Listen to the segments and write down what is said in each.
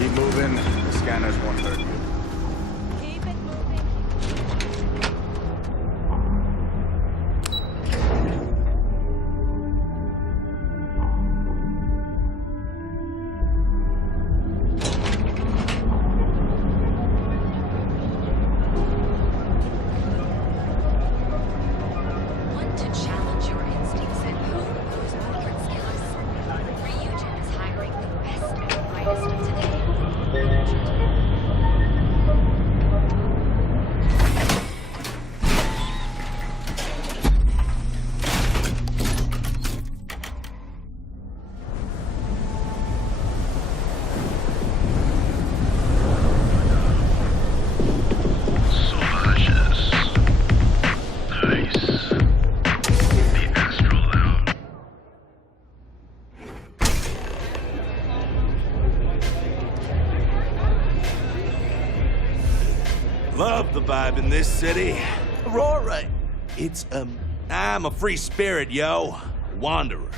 Keep moving. The scanner's 130. Keep it moving. Want to challenge your instincts and hone those weird skills? Ryujin is hiring the best and brightest of today. Love the vibe in this city. Aurora, I'm a free spirit, yo. Wanderer.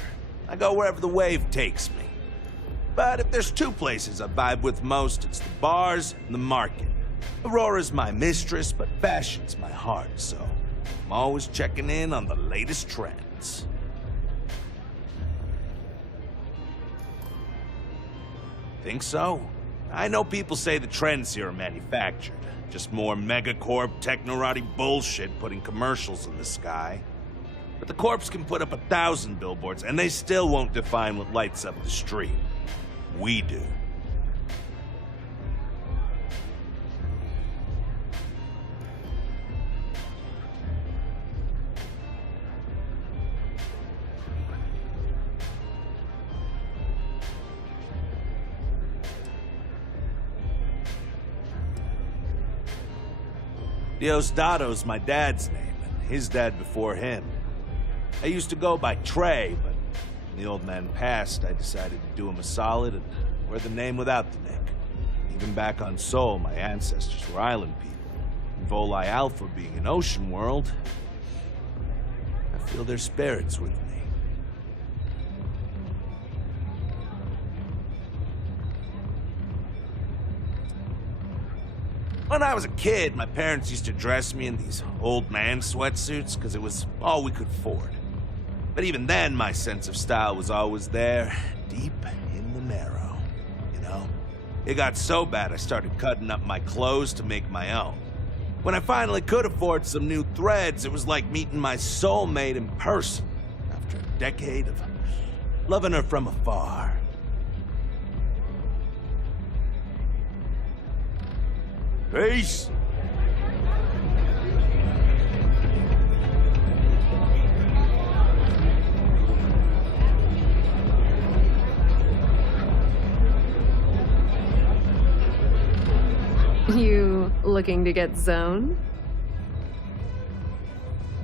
I go wherever the wave takes me. But if there's two places I vibe with most, it's the bars and the market. Aurora's my mistress, but fashion's my heart, so I'm always checking in on the latest trends. Think so? I know people say the trends here are manufactured. Just more megacorp, technorati bullshit putting commercials in the sky. But the corps can put up 1,000 billboards, and they still won't define what lights up the street. We do. Diosdado's my dad's name, and his dad before him. I used to go by Trey, but when the old man passed, I decided to do him a solid and wear the name without the nick. Even back on Sol, my ancestors were island people. And Volii Alpha being an ocean world, I feel their spirits with me. When I was a kid, my parents used to dress me in these old man sweatsuits because it was all we could afford. But even then, my sense of style was always there, deep in the marrow, you know? It got so bad I started cutting up my clothes to make my own. When I finally could afford some new threads, it was like meeting my soulmate in person after a decade of loving her from afar. Peace! You looking to get zoned?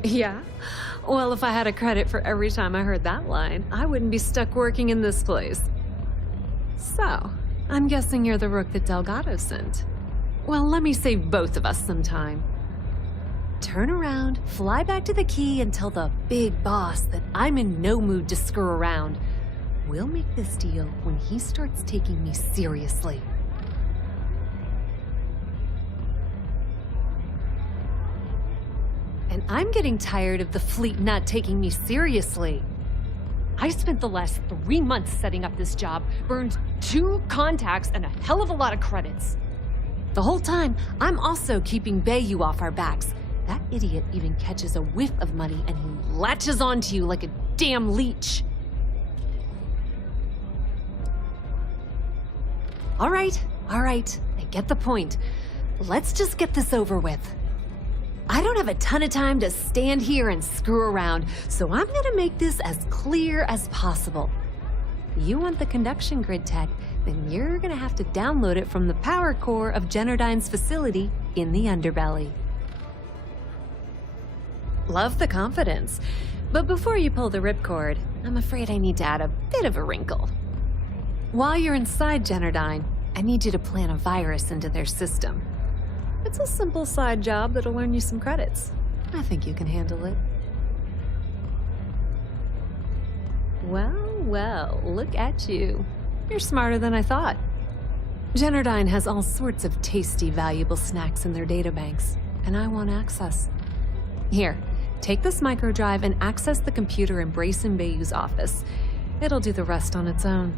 Yeah? Well, if I had a credit for every time I heard that line, I wouldn't be stuck working in this place. So, I'm guessing you're the rook that Delgado sent. Well, let me save both of us some time. Turn around, fly back to the key, and tell the big boss that I'm in no mood to screw around. We'll make this deal when he starts taking me seriously. And I'm getting tired of the fleet not taking me seriously. I spent the last 3 months setting up this job, burned 2 contacts and a hell of a lot of credits. The whole time, I'm also keeping Bayou off our backs. That idiot even catches a whiff of money and he latches onto you like a damn leech. All right, I get the point. Let's just get this over with. I don't have a ton of time to stand here and screw around, so I'm gonna make this as clear as possible. You want the conduction grid tech, then you're gonna have to download it from the power core of Generdyne's facility in the underbelly. Love the confidence. But before you pull the ripcord, I'm afraid I need to add a bit of a wrinkle. While you're inside Generdyne, I need you to plant a virus into their system. It's a simple side job that'll earn you some credits. I think you can handle it. Well, look at you. You're smarter than I thought. Generdyne has all sorts of tasty, valuable snacks in their databanks, and I want access. Here, take this microdrive and access the computer in Brayson Bayou's office. It'll do the rest on its own.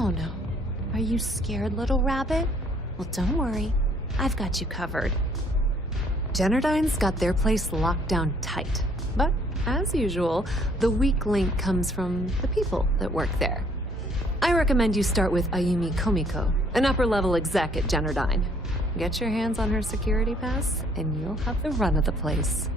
Oh no. Are you scared, little rabbit? Well, don't worry. I've got you covered. Generdyne's got their place locked down tight. But, as usual, the weak link comes from the people that work there. I recommend you start with Ayumi Komiko, an upper-level exec at Generdyne. Get your hands on her security pass, and you'll have the run of the place.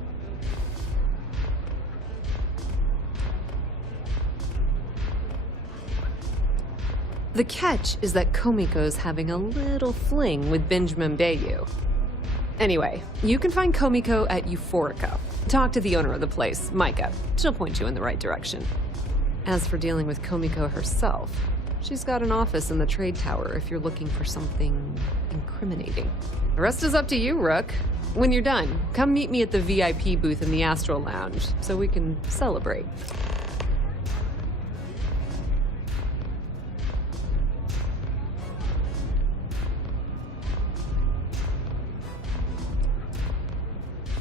The catch is that Komiko's having a little fling with Benjamin Bayou. Anyway, you can find Komiko at Euphorica. Talk to the owner of the place, Micah. She'll point you in the right direction. As for dealing with Komiko herself, she's got an office in the trade tower if you're looking for something incriminating. The rest is up to you, Rook. When you're done, come meet me at the VIP booth in the Astral Lounge so we can celebrate.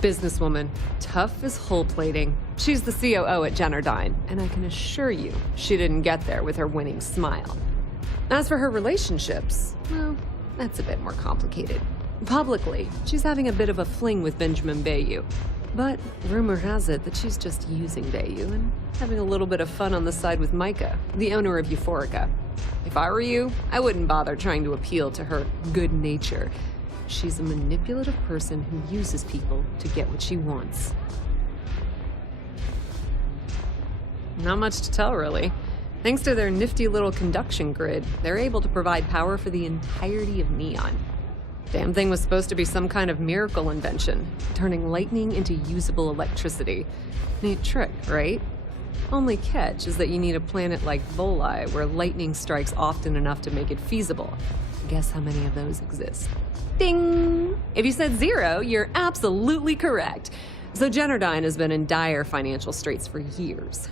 Businesswoman, tough as hull plating. She's the COO at Generdyne, and I can assure you she didn't get there with her winning smile. As for her relationships, well, that's a bit more complicated. Publicly, she's having a bit of a fling with Benjamin Bayou, but rumor has it that she's just using Bayou and having a little bit of fun on the side with Micah, the owner of Euphorica. If I were you, I wouldn't bother trying to appeal to her good nature. She's a manipulative person who uses people to get what she wants. Not much to tell, really. Thanks to their nifty little conduction grid, they're able to provide power for the entirety of Neon. Damn thing was supposed to be some kind of miracle invention, turning lightning into usable electricity. Neat trick, right? Only catch is that you need a planet like Voli, where lightning strikes often enough to make it feasible. Guess how many of those exist? Ding! If you said 0, you're absolutely correct. So Generdyne has been in dire financial straits for years.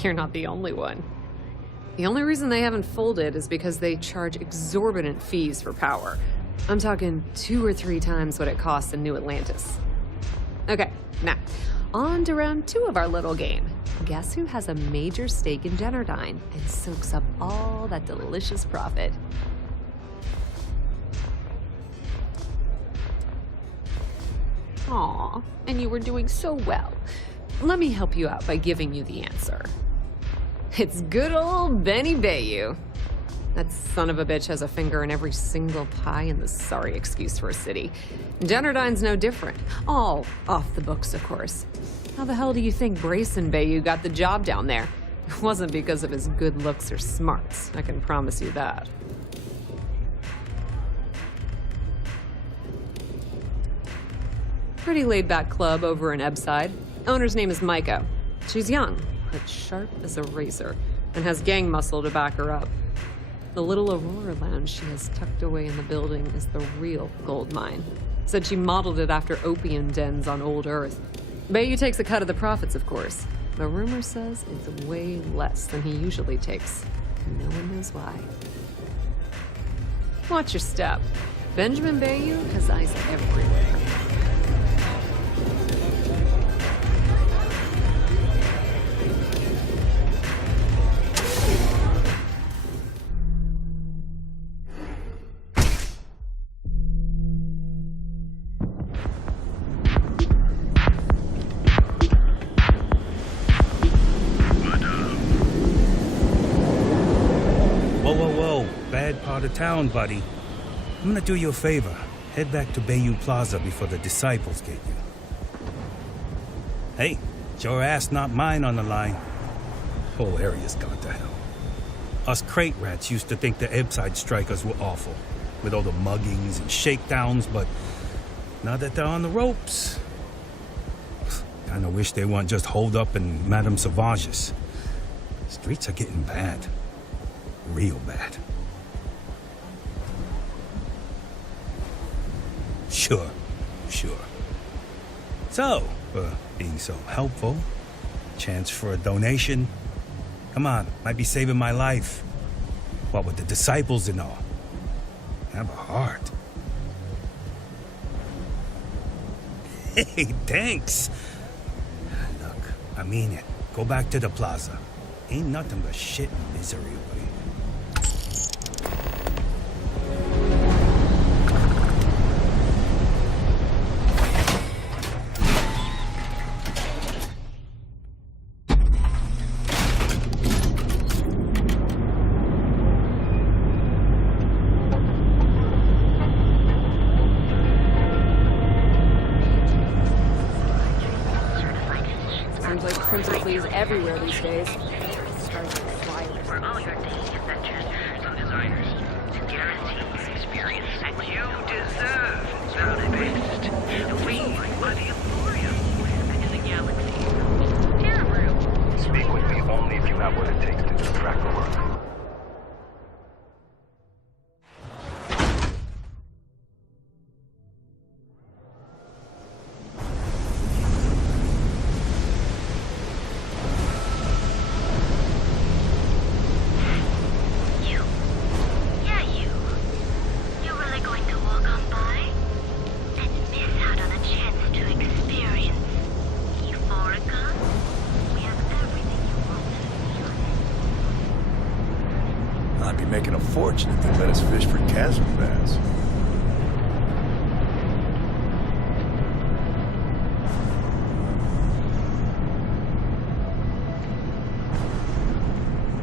You're not the only one. The only reason they haven't folded is because they charge exorbitant fees for power. I'm talking 2 or 3 times what it costs in New Atlantis. Okay, now, on to round 2 of our little game. Guess who has a major stake in Generdyne and soaks up all that delicious profit? Aw, and you were doing so well. Let me help you out by giving you the answer. It's good old Benny Bayou. That son of a bitch has a finger in every single pie in the sorry excuse for a city. Generdyne's no different. All off the books, of course. How the hell do you think Brayson Bayou got the job down there? It wasn't because of his good looks or smarts, I can promise you that. Pretty laid-back club over in Ebbside. Owner's name is Micah. She's young, but sharp as a razor, and has gang muscle to back her up. The little Aurora lounge she has tucked away in the building is the real gold mine. Said she modeled it after opium dens on old Earth. Bayou takes a cut of the profits, of course. The rumor says it's way less than he usually takes. No one knows why. Watch your step. Benjamin Bayou has eyes everywhere. out of town, buddy. I'm gonna do you a favor. Head back to Bayou Plaza before the disciples get you. Hey, it's your ass, not mine on the line. Whole area's gone to hell. Us crate rats used to think the Ebbside strikers were awful, with all the muggings and shakedowns, but now that they're on the ropes, kinda wish they weren't just holed up in Madame Sauvage's. Streets are getting bad. Real bad. Sure. So, being so helpful, chance for a donation. Come on, might be saving my life. What with the disciples and all. Have a heart. Hey, thanks. Look, I mean it. Go back to the plaza. Ain't nothing but shit and misery away. Seems like Crimson Fleas everywhere these days. For all your dating adventures, some designers to guarantee an experience that you deserve. Found it best. We are the Emporium in the galaxy. Terrible. Speak with me only if you have what it takes to do tracker work. I'd be making a fortune if they let us fish for chasm bass.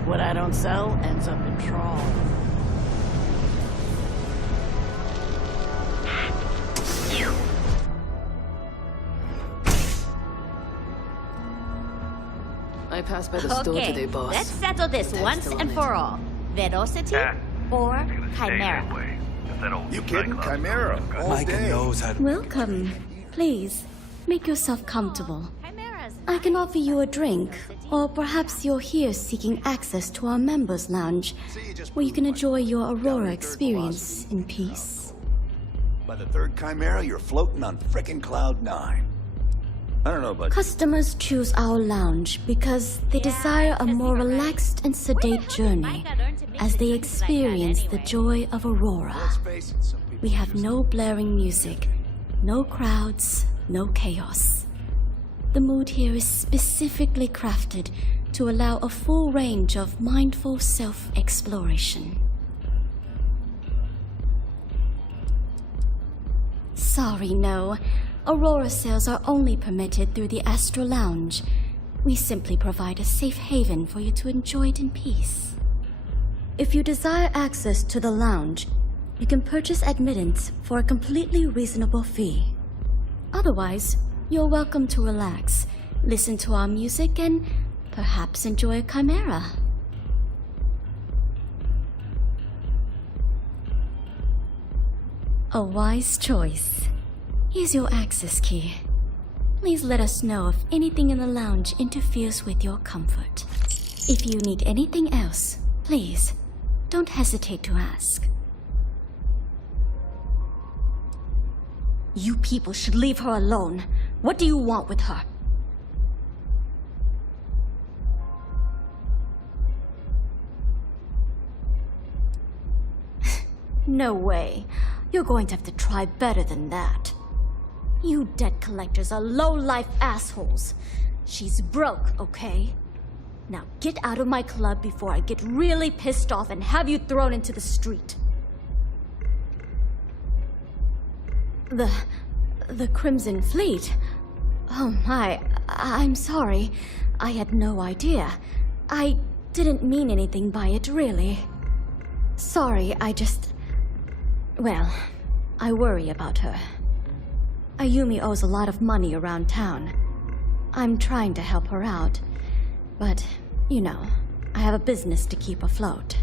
What I don't sell ends up in trawl. I passed by the store today, boss. Let's settle this once and for all. Velocity or Chimera? You kidding? Chimera. All Micah day. knows how to... Welcome. Please, make yourself comfortable. I can offer you a drink, or perhaps you're here seeking access to our members' lounge, where you can enjoy your Aurora experience in peace. By the third Chimera, you're floating on frickin' Cloud 9. I don't know about Customers choose our lounge because they desire a more relaxed and sedate journey as they experience the joy of Aurora. We have no blaring music, no crowds, no chaos. The mood here is specifically crafted to allow a full range of mindful self-exploration. Sorry, no. Aurora sales are only permitted through the Astral Lounge. We simply provide a safe haven for you to enjoy it in peace. If you desire access to the lounge, you can purchase admittance for a completely reasonable fee. Otherwise, you're welcome to relax, listen to our music, and perhaps enjoy a chimera. A wise choice. Here's your access key. Please let us know if anything in the lounge interferes with your comfort. If you need anything else, please, don't hesitate to ask. You people should leave her alone. What do you want with her? No way. You're going to have to try better than that. You debt collectors are low-life assholes. She's broke, okay? Now get out of my club before I get really pissed off and have you thrown into the street. The Crimson Fleet? Oh my, I'm sorry. I had no idea. I didn't mean anything by it, really. Sorry, well, I worry about her. Ayumi owes a lot of money around town. I'm trying to help her out, but, you know, I have a business to keep afloat.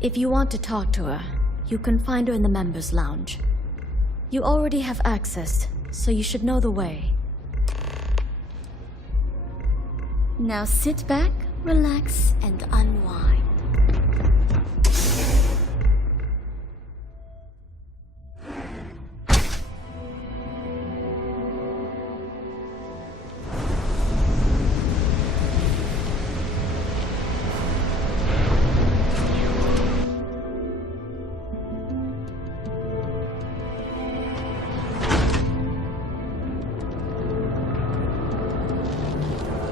If you want to talk to her, you can find her in the members' lounge. You already have access, so you should know the way. Now sit back, relax, and unwind.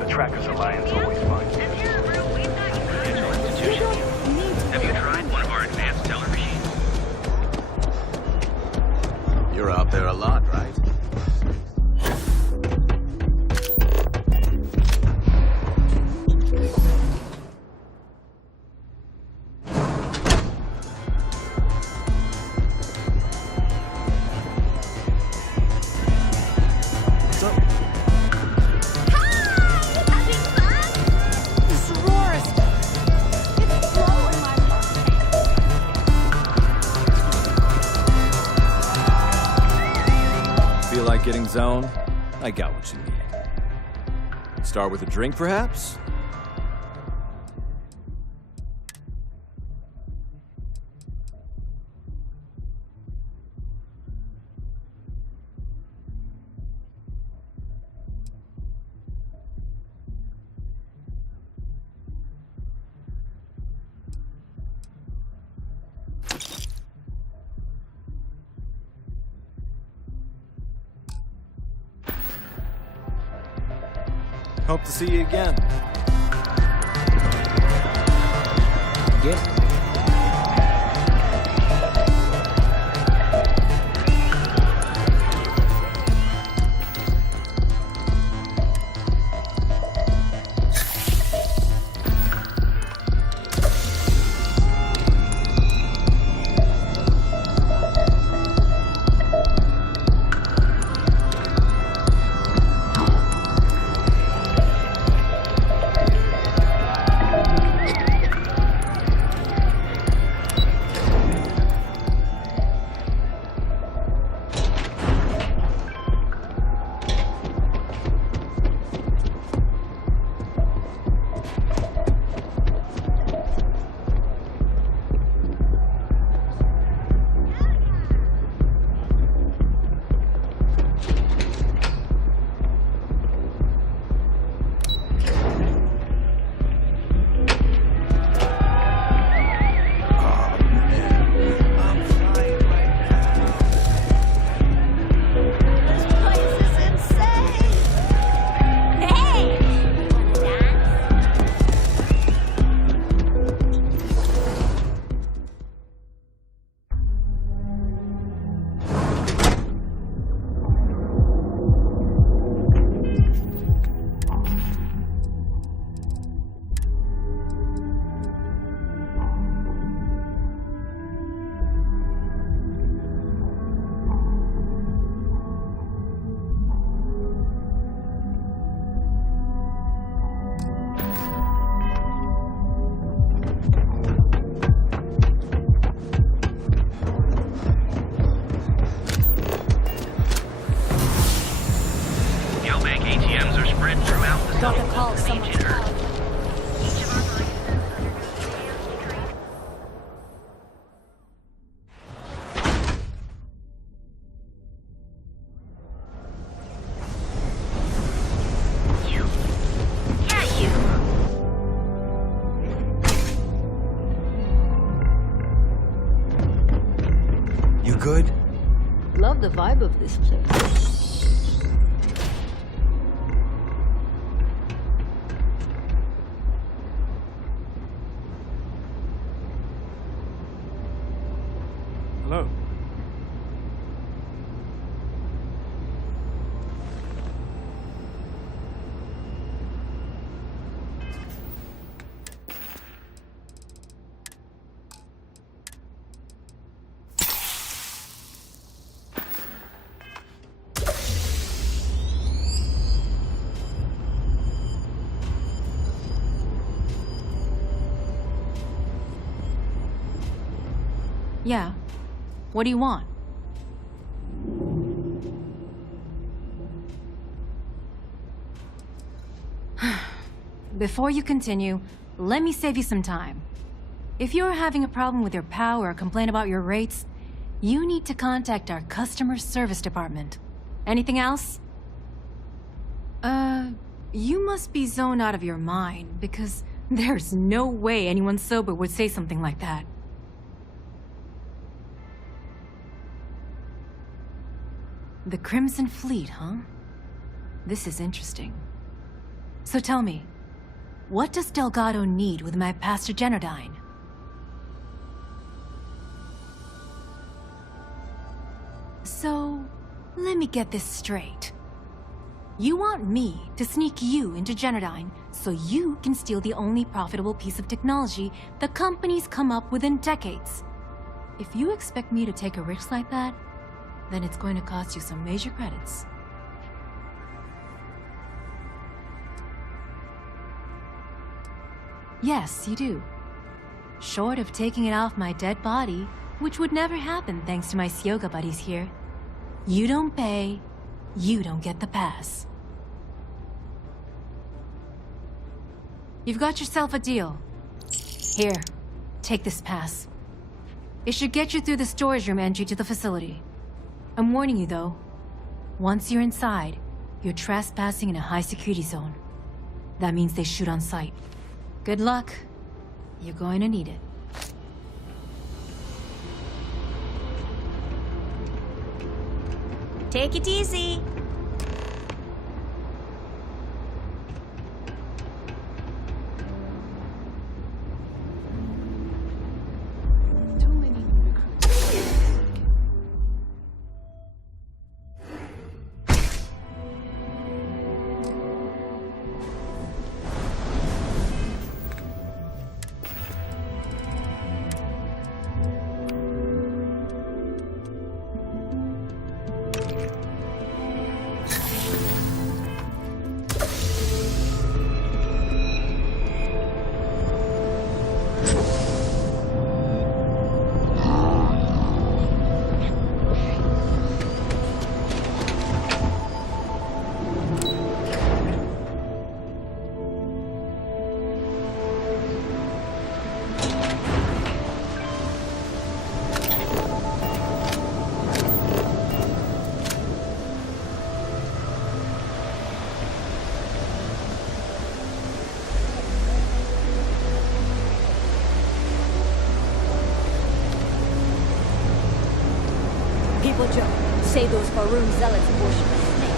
Trackers Alliance always finds you. Have you tried one of our advanced teller machines? You're out there a lot, right? Getting zoned? I got what you need. Start with a drink, perhaps? Hope to see you again. Get it. Good? Love the vibe of this place. Hello. Yeah. What do you want? Before you continue, let me save you some time. If you're having a problem with your POW or complain about your rates, you need to contact our customer service department. Anything else? You must be zoned out of your mind, because there's no way anyone sober would say something like that. The Crimson Fleet, huh? This is interesting. So tell me, what does Delgado need with my Pastor Genodyne? So, let me get this straight. You want me to sneak you into Genodyne so you can steal the only profitable piece of technology the company's come up with in decades. If you expect me to take a risk like that, then it's going to cost you some major credits. Yes, you do. Short of taking it off my dead body, which would never happen thanks to my Syoga buddies here. You don't pay, you don't get the pass. You've got yourself a deal. Here, take this pass. It should get you through the storage room entry to the facility. I'm warning you though, once you're inside, you're trespassing in a high security zone. That means they shoot on sight. Good luck. You're going to need it. Take it easy. People joke, say those Faroon zealots worship a snake.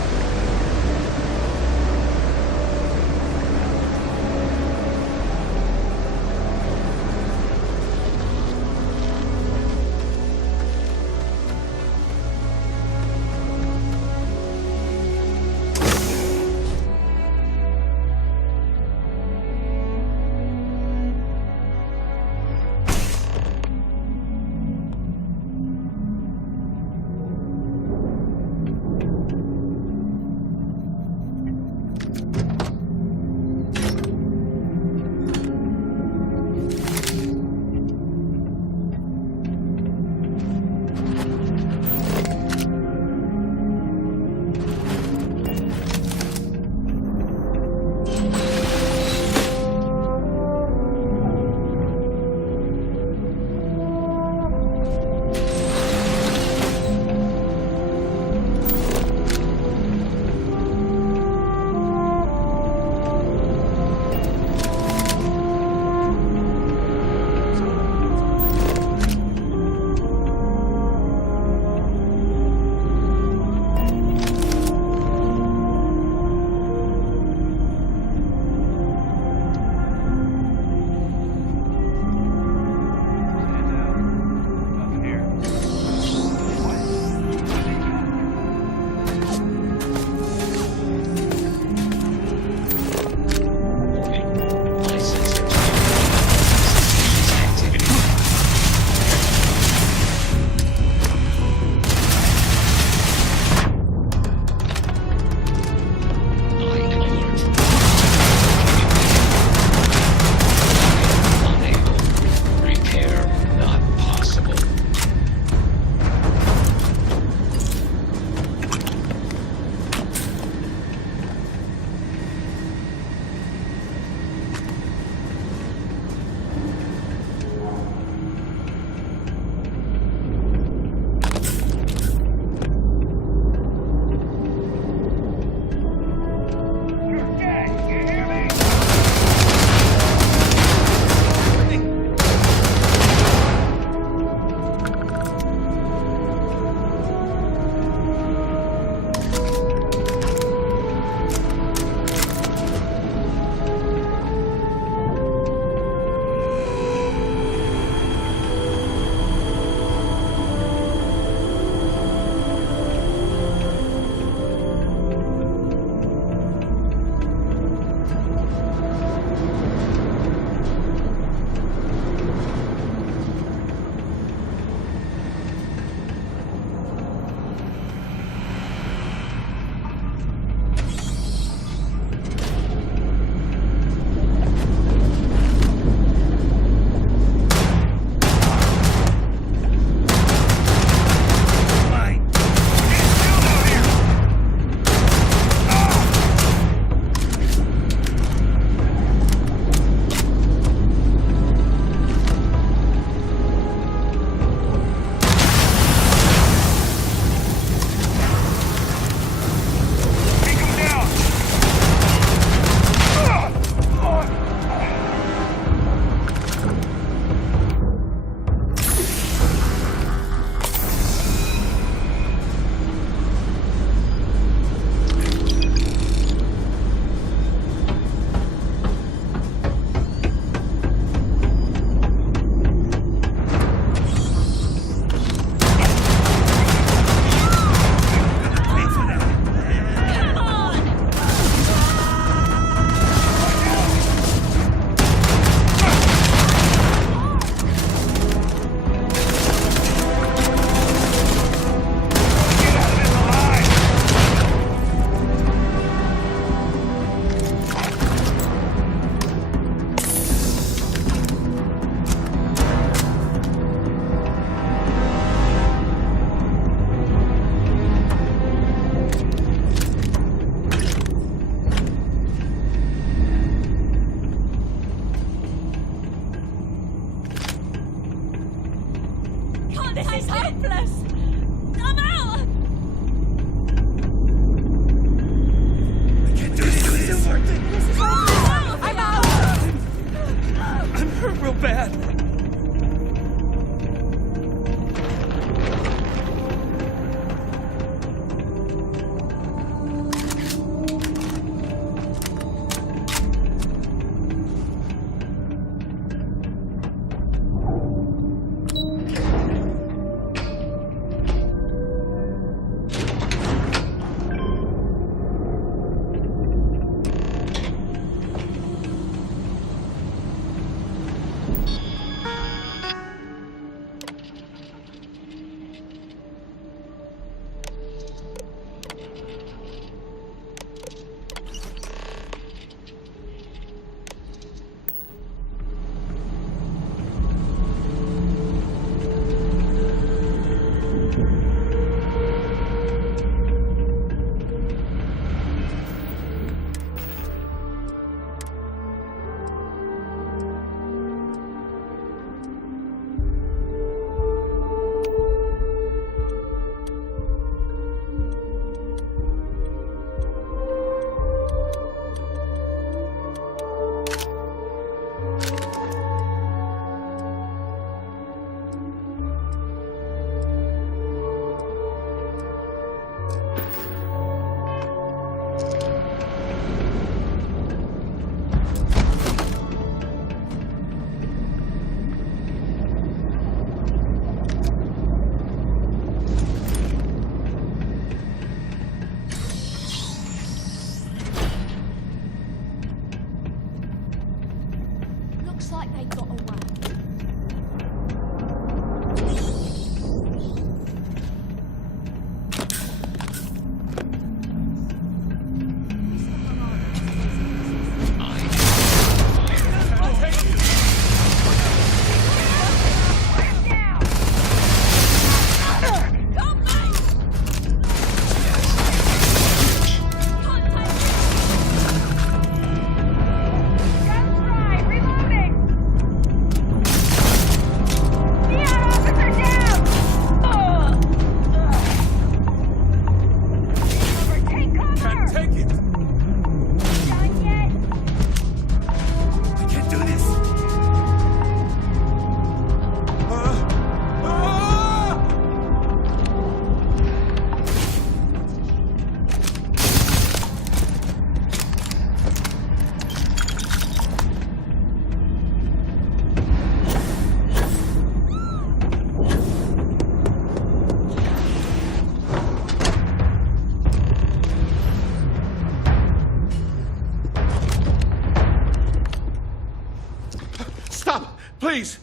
Please,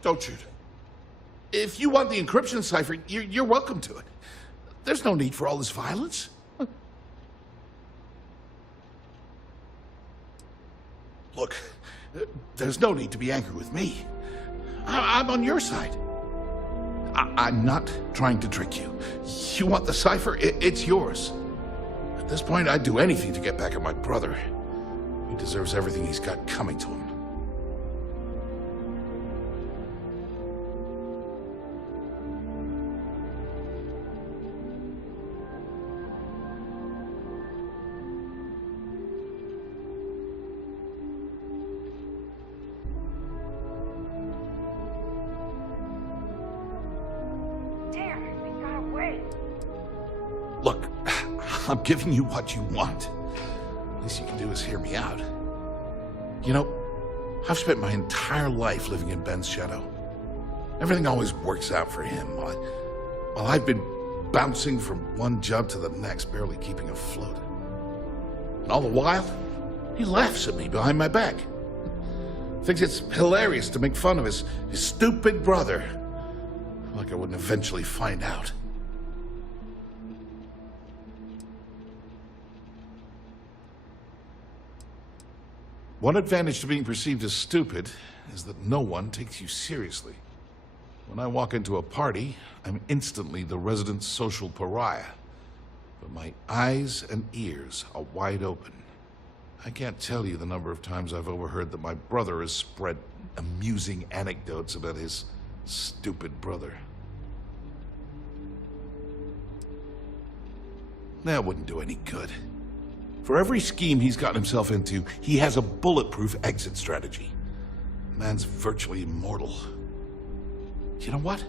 don't shoot. If you want the encryption cipher, you're welcome to it. There's no need for all this violence. Look, there's no need to be angry with me. I'm on your side. I'm not trying to trick you. You want the cipher? It's yours. At this point, I'd do anything to get back at my brother. He deserves everything he's got coming to him. Look, I'm giving you what you want. Least you can do is hear me out. You know, I've spent my entire life living in Ben's shadow. Everything always works out for him, while I've been bouncing from one job to the next, barely keeping afloat. And all the while, he laughs at me behind my back. Thinks it's hilarious to make fun of his stupid brother. Like I wouldn't eventually find out. One advantage to being perceived as stupid is that no one takes you seriously. When I walk into a party, I'm instantly the resident social pariah. But my eyes and ears are wide open. I can't tell you the number of times I've overheard that my brother has spread amusing anecdotes about his stupid brother. That wouldn't do any good. For every scheme he's gotten himself into, he has a bulletproof exit strategy. Man's virtually immortal. You know what?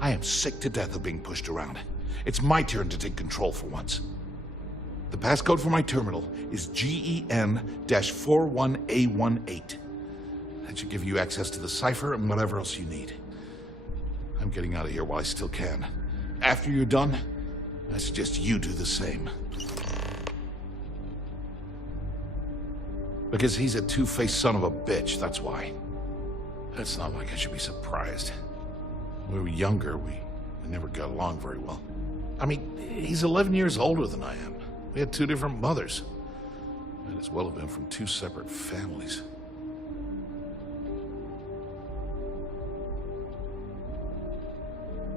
I am sick to death of being pushed around. It's my turn to take control for once. The passcode for my terminal is GEN-41A18. That should give you access to the cipher and whatever else you need. I'm getting out of here while I still can. After you're done, I suggest you do the same. Because he's a two-faced son of a bitch, that's why. It's not like I should be surprised. When we were younger, we never got along very well. I mean, he's 11 years older than I am. We had two different mothers. Might as well have been from two separate families.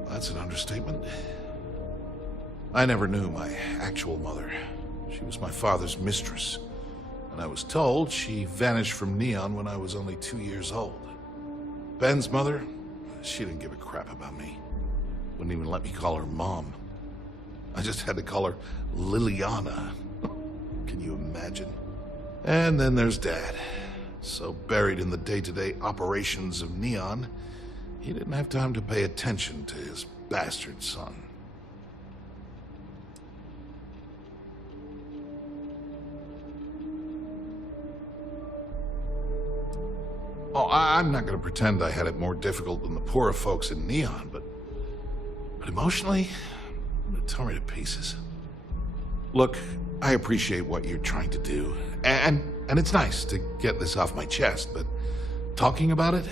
That's an understatement. I never knew my actual mother. She was my father's mistress. And I was told she vanished from Neon when I was only 2 years old. Ben's mother, she didn't give a crap about me. Wouldn't even let me call her Mom. I just had to call her Liliana. Can you imagine? And then there's Dad. So buried in the day-to-day operations of Neon, he didn't have time to pay attention to his bastard son. Oh, I'm not going to pretend I had it more difficult than the poorer folks in Neon, but emotionally, it tore me to pieces. Look, I appreciate what you're trying to do, and it's nice to get this off my chest, but talking about it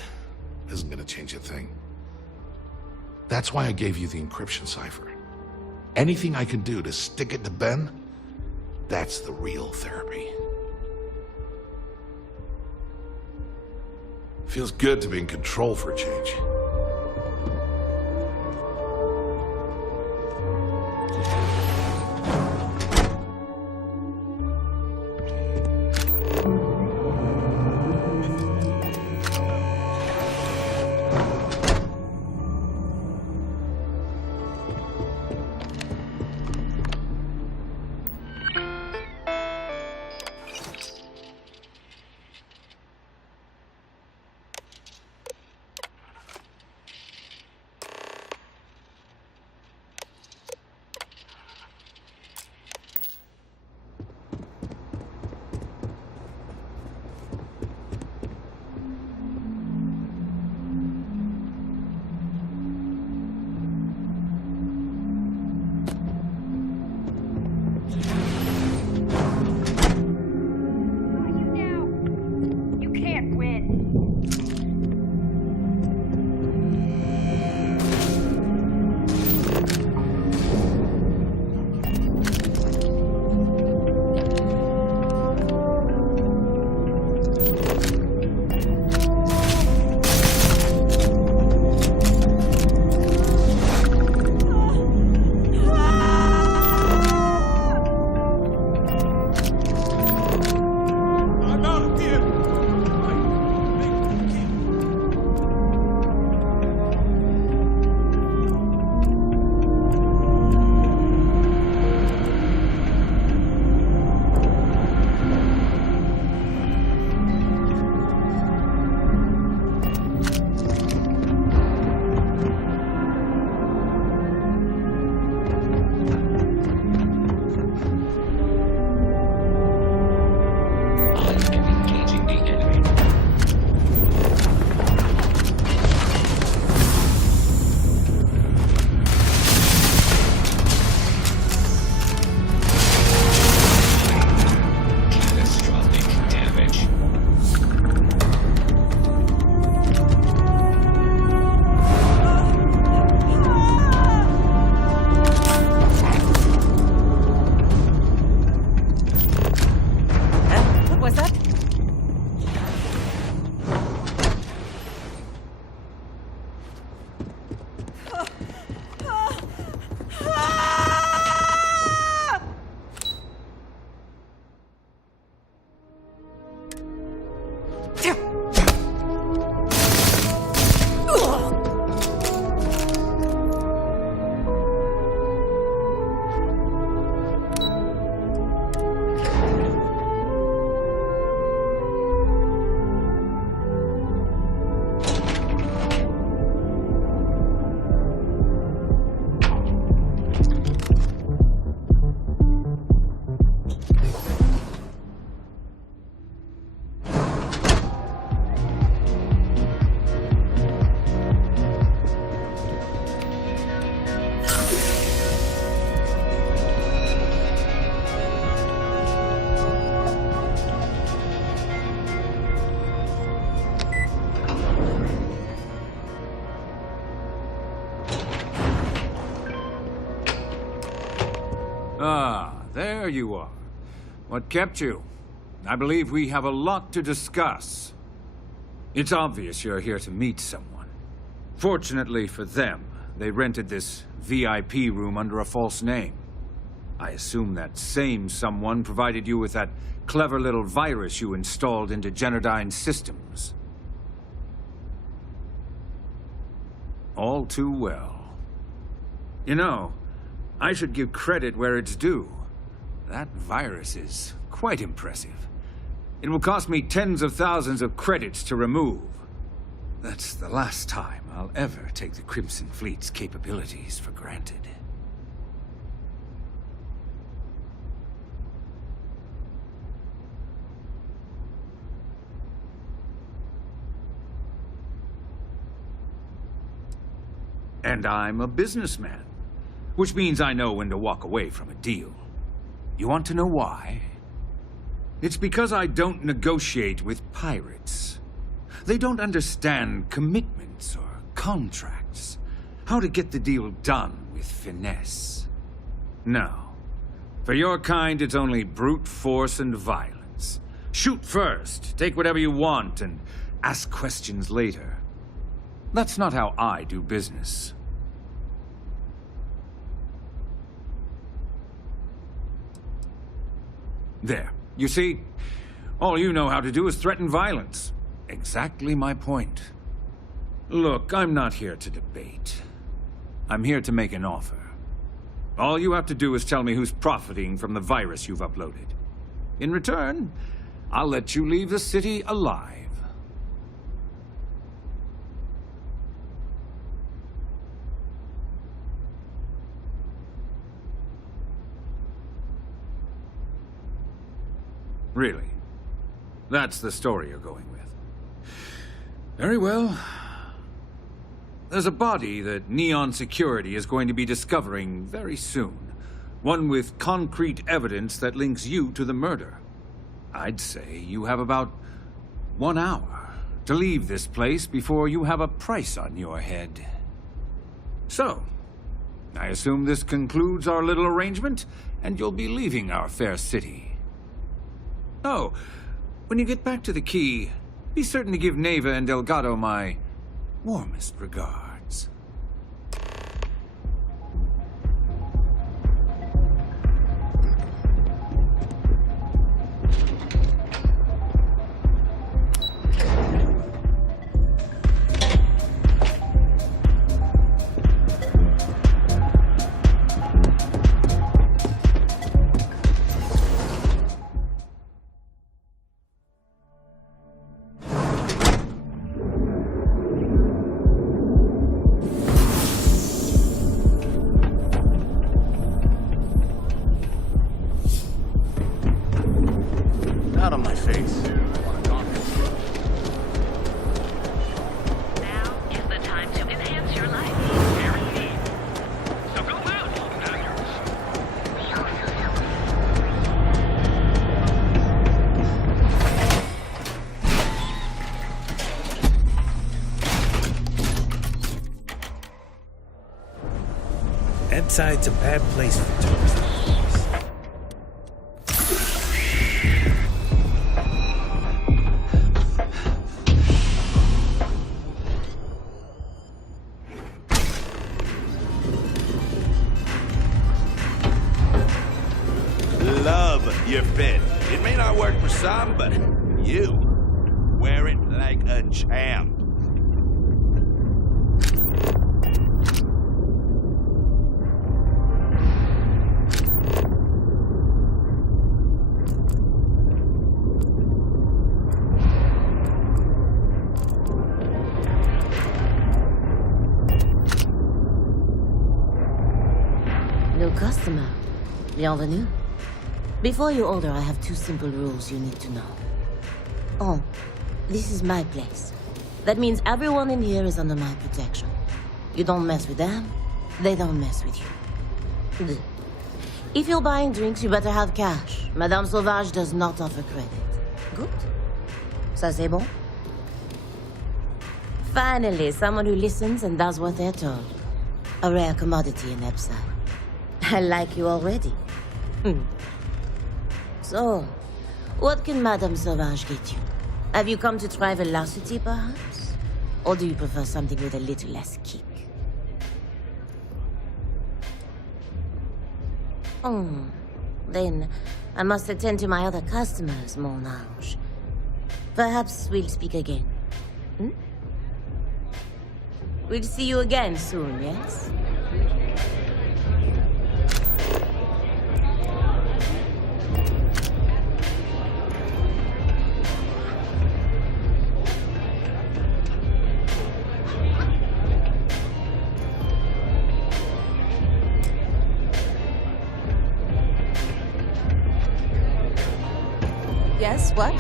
isn't going to change a thing. That's why I gave you the encryption cipher. Anything I can do to stick it to Ben, that's the real therapy. Feels good to be in control for a change. Ah, there you are. What kept you? I believe we have a lot to discuss. It's obvious you're here to meet someone. Fortunately for them, they rented this VIP room under a false name. I assume that same someone provided you with that clever little virus you installed into Genodyne's systems. All too well. You know, I should give credit where it's due. That virus is quite impressive. It will cost me tens of thousands of credits to remove. That's the last time I'll ever take the Crimson Fleet's capabilities for granted. And I'm a businessman, which means I know when to walk away from a deal. You want to know why? It's because I don't negotiate with pirates. They don't understand commitments or contracts, how to get the deal done with finesse. No. For your kind, it's only brute force and violence. Shoot first, take whatever you want, and ask questions later. That's not how I do business. There. You see, all you know how to do is threaten violence. Exactly my point. Look, I'm not here to debate. I'm here to make an offer. All you have to do is tell me who's profiting from the virus you've uploaded. In return, I'll let you leave the city alive. Really? That's the story you're going with. Very well. There's a body that Neon Security is going to be discovering very soon. One with concrete evidence that links you to the murder. I'd say you have about 1 hour to leave this place before you have a price on your head. So, I assume this concludes our little arrangement, and you'll be leaving our fair city. Oh, when you get back to the key, be certain to give Neva and Delgado my warmest regards. Out of my face. Now is the time to enhance your life. Guaranteed. So go out. Now Ebside's a bad place for tourists. Love your fit. It may not work for some, but you wear it like a champ. New customer. Bienvenue. Before you order, I have 2 simple rules you need to know. Oh, this is my place. That means everyone in here is under my protection. You don't mess with them, they don't mess with you. Good. If you're buying drinks, you better have cash. Madame Sauvage does not offer credit. Good. Ça c'est bon? Finally, someone who listens and does what they're told. A rare commodity in Epside. I like you already. So, what can Madame Sauvage get you? Have you come to try velocity, perhaps? Or do you prefer something with a little less kick? Then I must attend to my other customers, mon ange. Perhaps we'll speak again. We'll see you again soon, yes? Yes, what?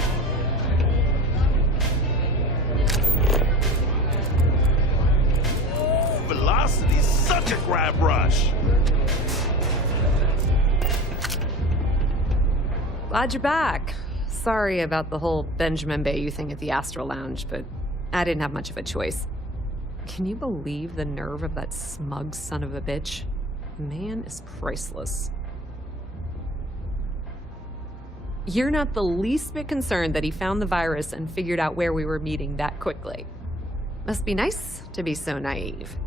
Velocity's such a grab rush. Glad you're back. Sorry about the whole Benjamin Bayou thing at the Astral Lounge, but I didn't have much of a choice. Can you believe the nerve of that smug son of a bitch? The man is priceless. You're not the least bit concerned that he found the virus and figured out where we were meeting that quickly. Must be nice to be so naive.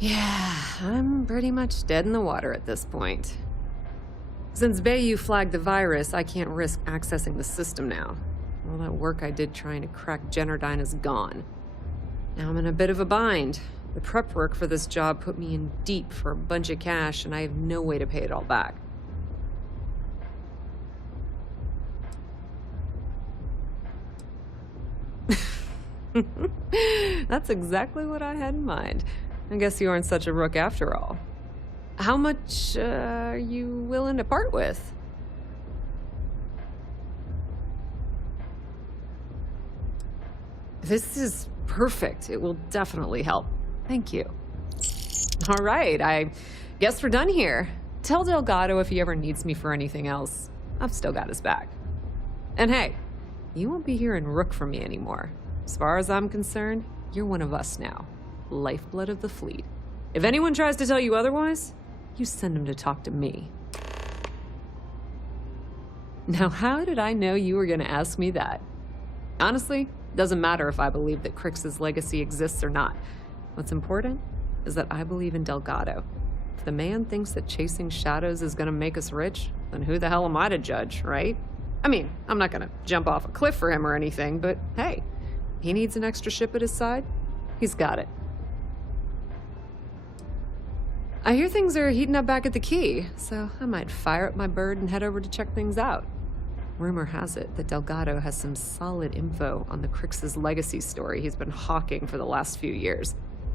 Yeah, I'm pretty much dead in the water at this point. Since Bayou flagged the virus, I can't risk accessing the system now. All that work I did trying to crack Generdyne is gone. Now I'm in a bit of a bind. The prep work for this job put me in deep for a bunch of cash, and I have no way to pay it all back. That's exactly what I had in mind. I guess you aren't such a rook after all. How much are you willing to part with? This is perfect. It will definitely help. Thank you. All right, I guess we're done here. Tell Delgado if he ever needs me for anything else. I've still got his back. And hey, you won't be hearing rook from me anymore. As far as I'm concerned, you're one of us now. Lifeblood of the fleet. If anyone tries to tell you otherwise, you send them to talk to me. Now, how did I know you were going to ask me that? Honestly, doesn't matter if I believe that Crix's legacy exists or not. What's important is that I believe in Delgado. If the man thinks that chasing shadows is going to make us rich, then who the hell am I to judge, right? I mean, I'm not going to jump off a cliff for him or anything, but hey, he needs an extra ship at his side. He's got it. I hear things are heating up back at the Key, so I might fire up my bird and head over to check things out. Rumor has it that Delgado has some solid info on the Crix's legacy story he's been hawking for the last few years.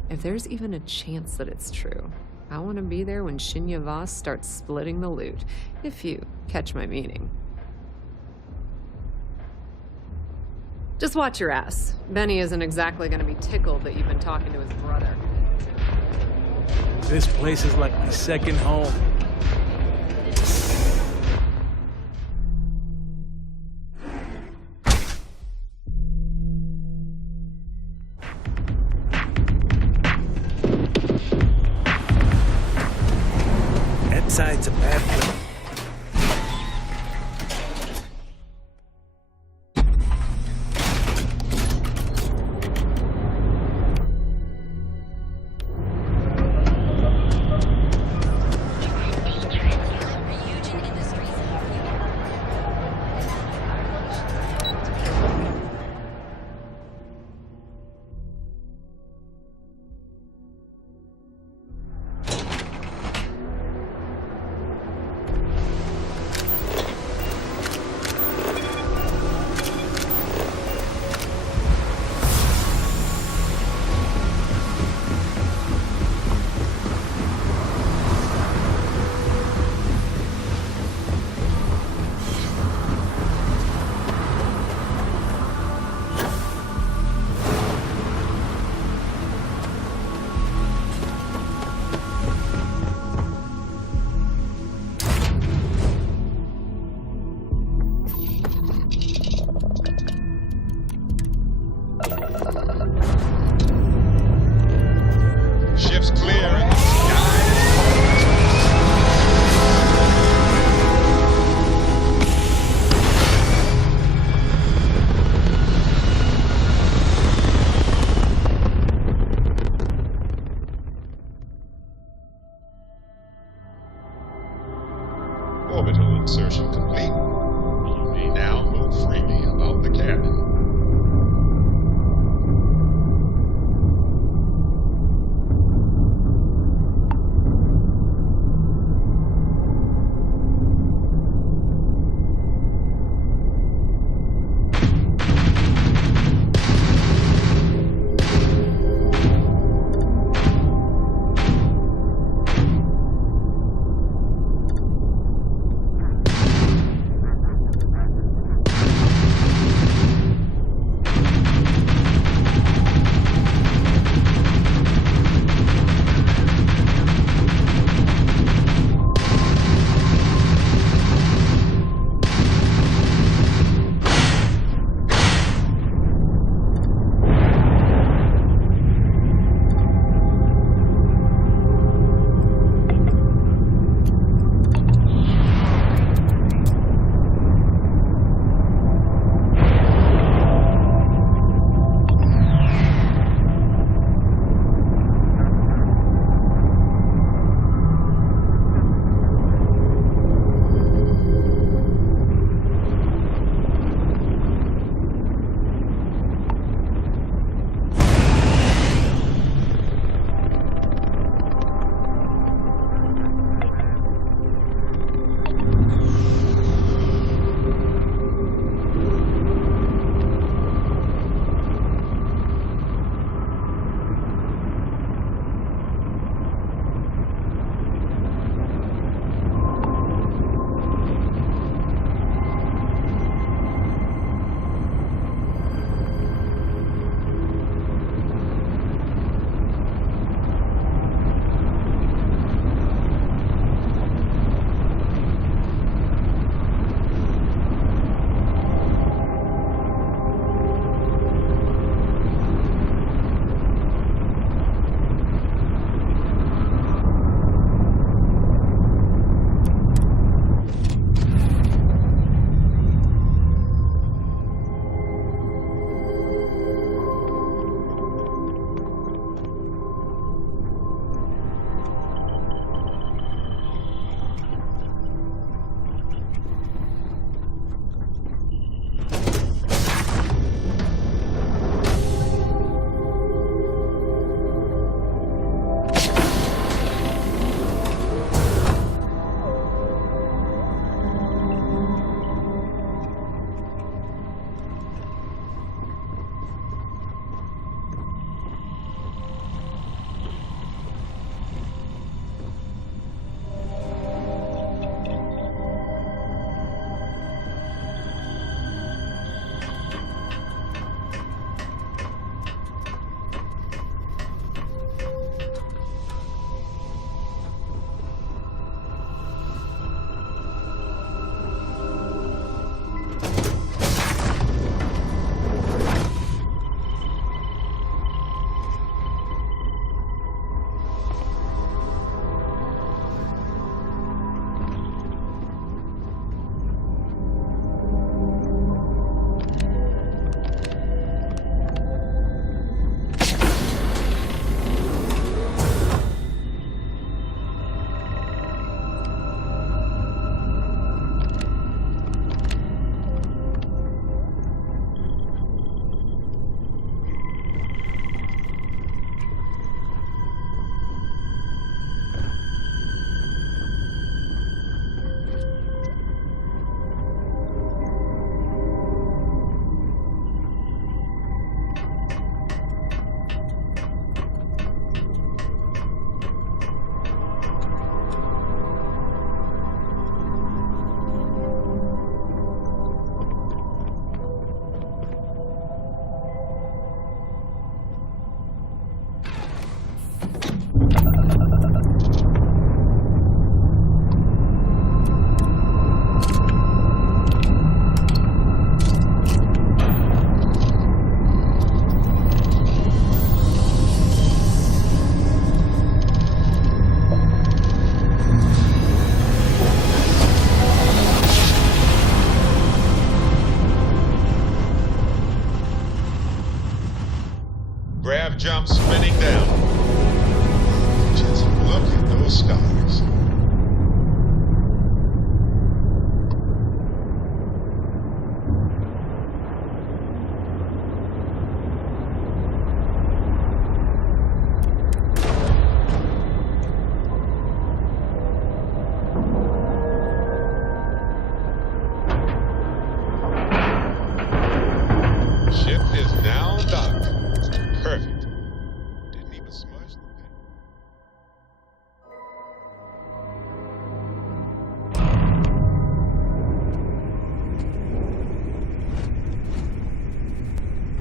If there's even a chance that it's true, I want to be there when Shinya Voss starts splitting the loot, if you catch my meaning. Just watch your ass. Benny isn't exactly going to be tickled that you've been talking to his brother. This place is like my second home. That side's a bad place. Grav jump spinning down. Just look at those stars. Ship is now docked. Perfect. Didn't even smudge the paint.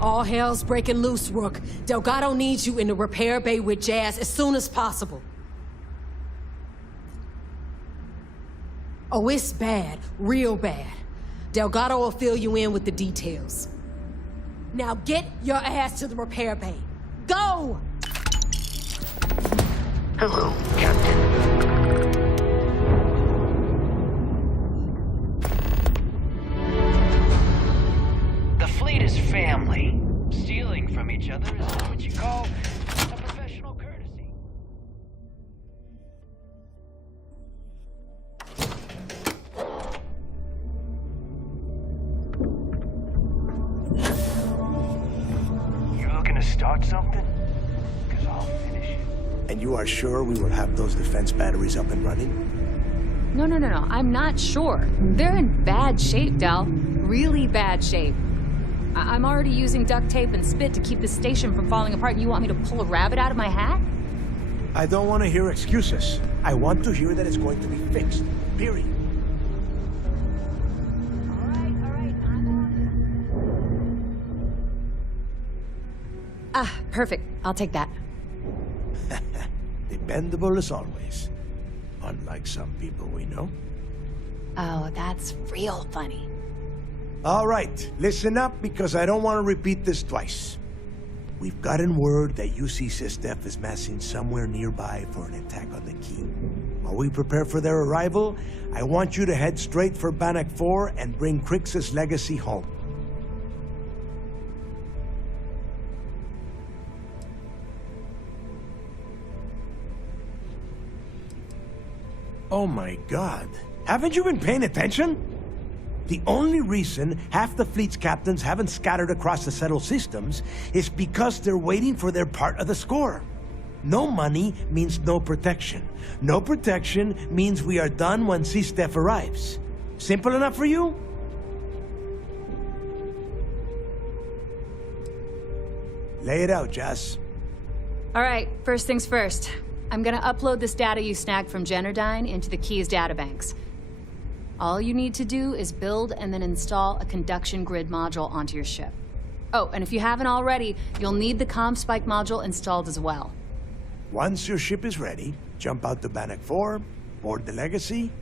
All hell's breaking loose, Rook. Delgado needs you in the repair bay with Jazz as soon as possible. Oh, it's bad. Real bad. Delgado will fill you in with the details. Now get your ass to the repair bay. Go! Hello, Captain. The fleet is family. Stealing from each other is what you call a professional courtesy. You looking to start something? Because I'll finish it. And you are sure we will have those defense batteries up and running? No. I'm not sure. They're in bad shape, Del. Really bad shape. I'm already using duct tape and spit to keep the station from falling apart, and you want me to pull a rabbit out of my hat? I don't want to hear excuses. I want to hear that it's going to be fixed. Period. Ah, perfect. I'll take that. Dependable as always. Unlike some people we know. Oh, that's real funny. All right, listen up because I don't want to repeat this twice. We've gotten word that UC Systef is massing somewhere nearby for an attack on the key. While we prepare for their arrival, I want you to head straight for Bannock 4 and bring Crix's legacy home. Oh my God. Haven't you been paying attention? The only reason half the fleet's captains haven't scattered across the settled systems is because they're waiting for their part of the score. No money means no protection. No protection means we are done when Systef arrives. Simple enough for you? Lay it out, Jess. All right, first things first. I'm gonna upload this data you snagged from Generdyne into the Key's databanks. All you need to do is build and then install a conduction grid module onto your ship. Oh, and if you haven't already, you'll need the comm spike module installed as well. Once your ship is ready, jump out to Bannock 4, board the Legacy,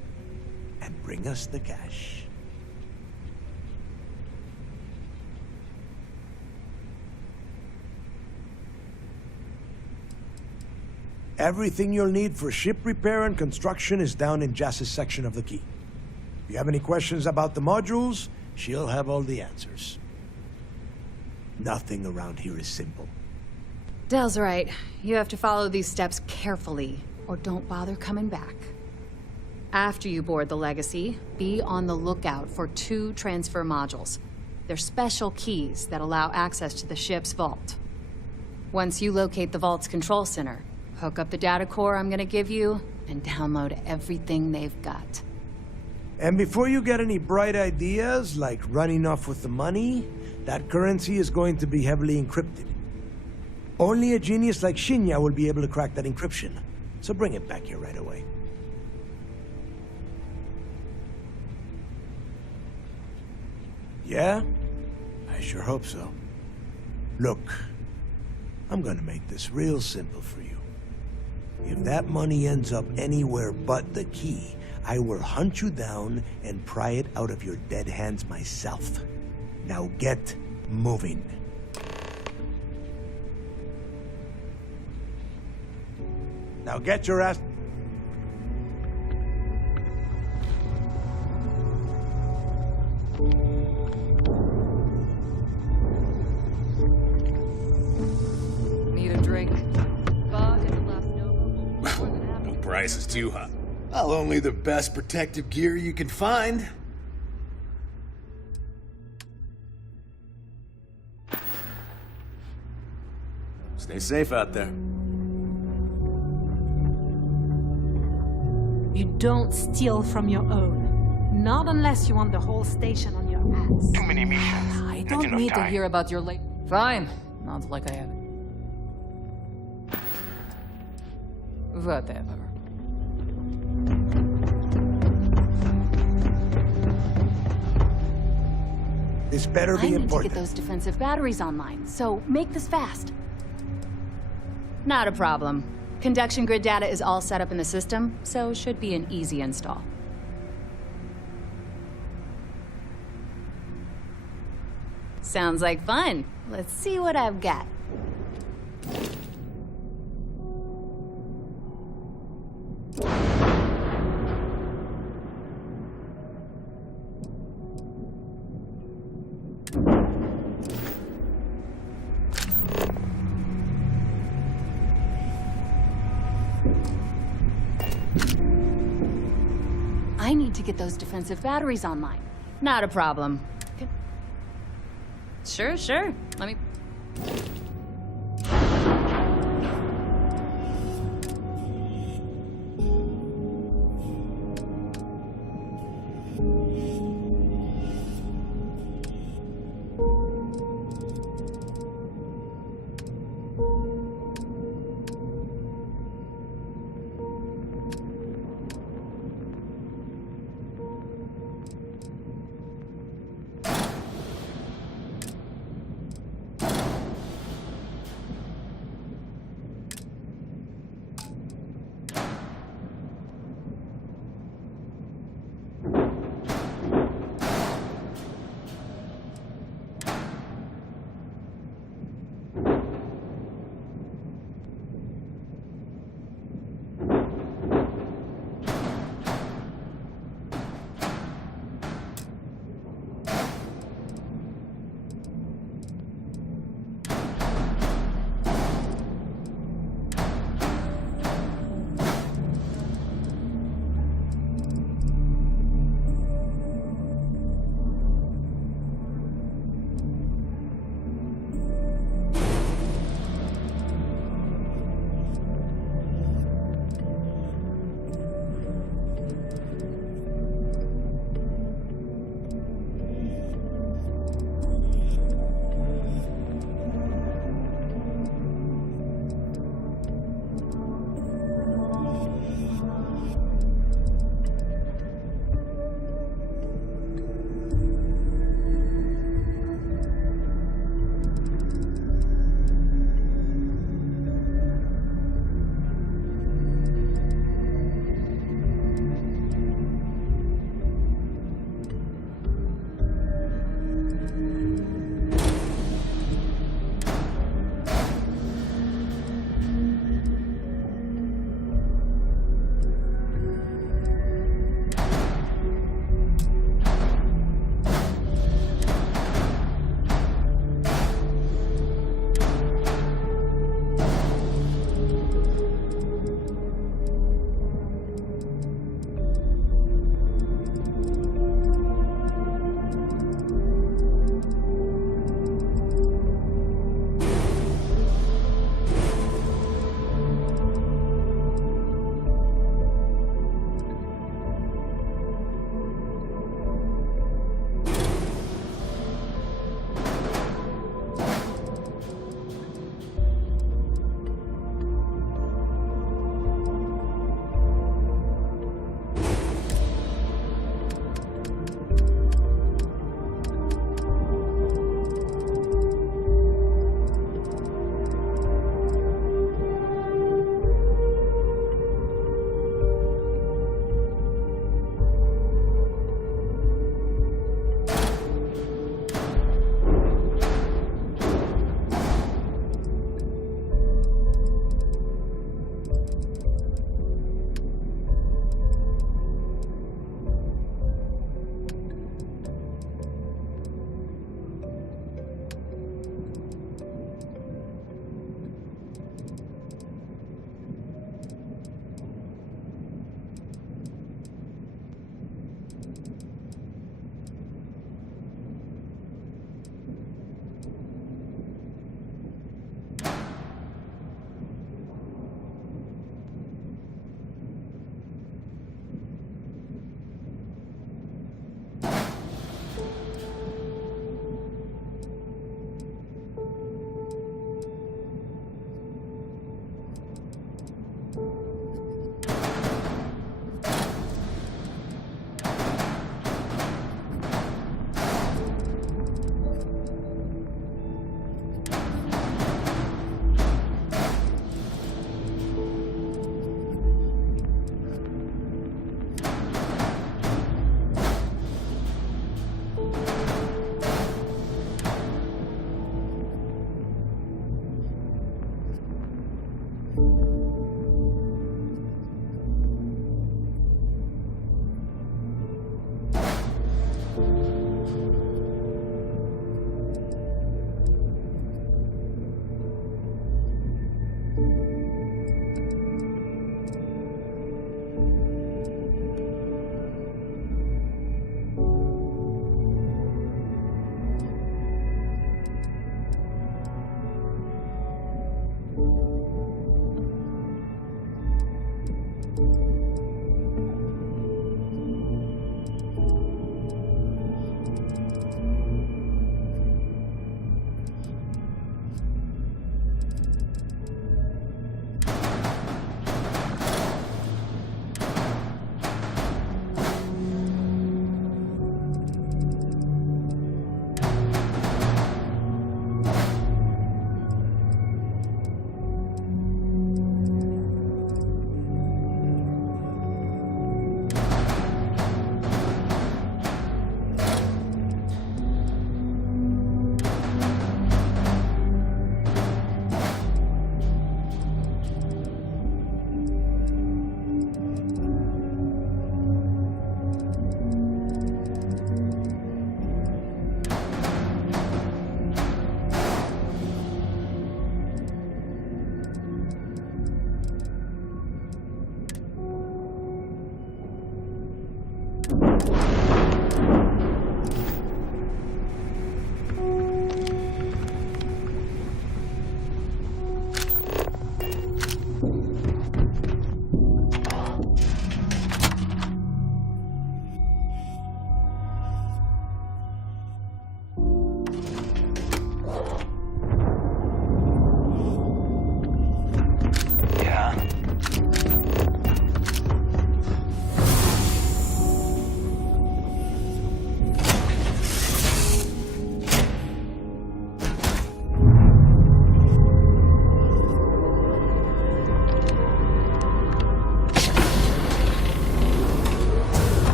and bring us the cash. Everything you'll need for ship repair and construction is down in Jass's section of the Key. If you have any questions about the modules, she'll have all the answers. Nothing around here is simple. Del's right. You have to follow these steps carefully, or don't bother coming back. After you board the Legacy, be on the lookout for 2 transfer modules. They're special keys that allow access to the ship's vault. Once you locate the vault's control center, hook up the data core I'm gonna give you, and download everything they've got. And before you get any bright ideas, like running off with the money, that currency is going to be heavily encrypted. Only a genius like Shinya will be able to crack that encryption. So bring it back here right away. Yeah? I sure hope so. Look, I'm gonna make this real simple for you. If that money ends up anywhere but the Key, I will hunt you down and pry it out of your dead hands myself. Now get moving. Now get your ass... drink. Bog and the last Nova will be more than happy. The price is too high. Well, only the best protective gear you can find. Stay safe out there. You don't steal from your own. Not unless you want the whole station on your ass. Too many missions. I Not don't enough need to time. hear about your late... Fine. Not like I have. Whatever. This better I be need to important. get those defensive batteries online, so make this fast. Not a problem. Conduction grid data is all set up in the system, so should be an easy install. Sounds like fun. Let's see what I've got. I need to get those defensive batteries online. Not a problem. Sure. Let me...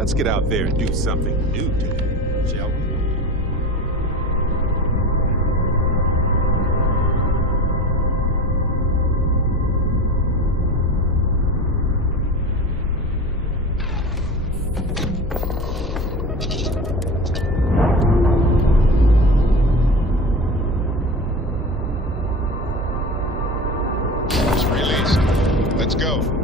Let's get out there and do something new today, shall we? Let's go.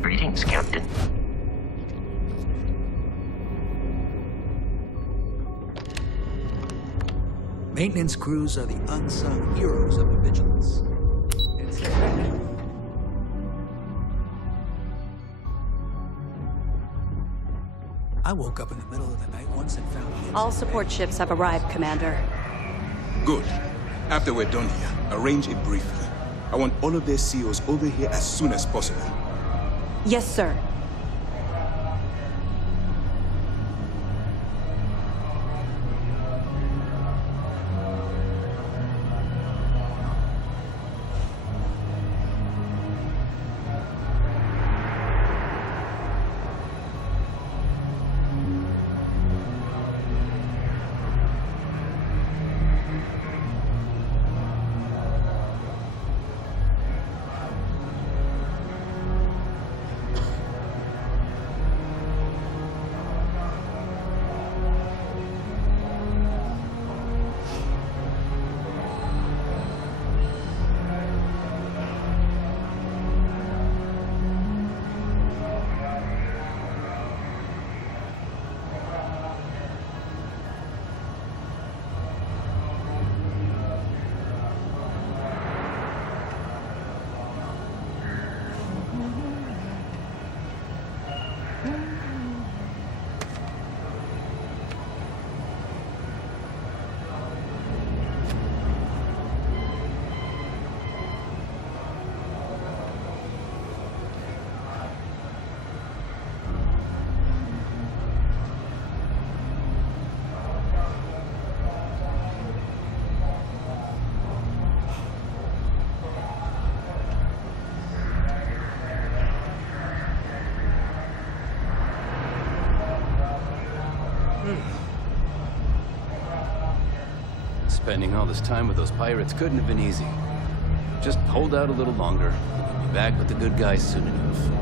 Greetings, Captain. Maintenance crews are the unsung heroes of the Vigilance. I woke up in the middle of the night once and found... All support ships have arrived, Commander. Good. After we're done here, arrange a briefing. I want all of their CEOs over here as soon as possible. Yes, sir. Spending all this time with those pirates couldn't have been easy. Just hold out a little longer. We'll be back with the good guys soon enough.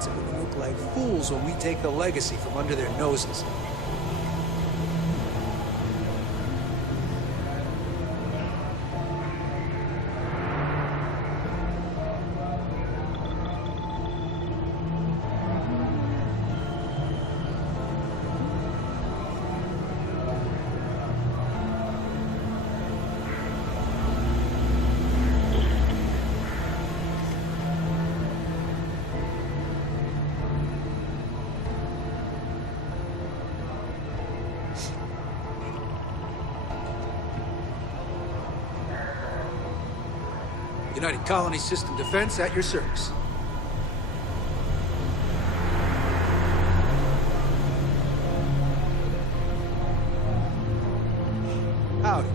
pirates are gonna look like fools when we take the legacy from under their noses. United Colony System Defense at your service. Howdy.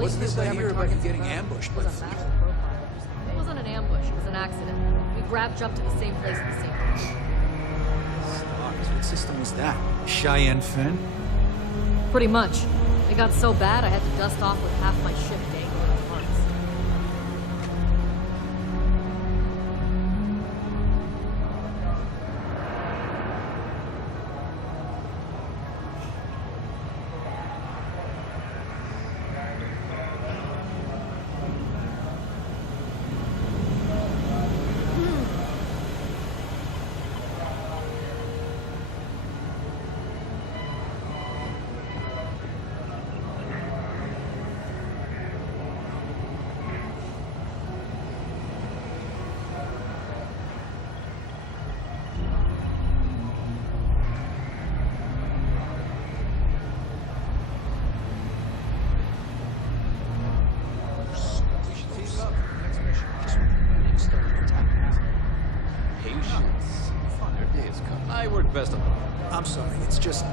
What's this I hear about you getting ambushed by fleet? It wasn't an ambush, it was an accident. We grabbed Jump to the same place at the same time. Stars, what system was that? Cheyenne Finn? Pretty much. It got so bad I had to dust off with half my ship dangling in parts. Best of I'm sorry, it's just...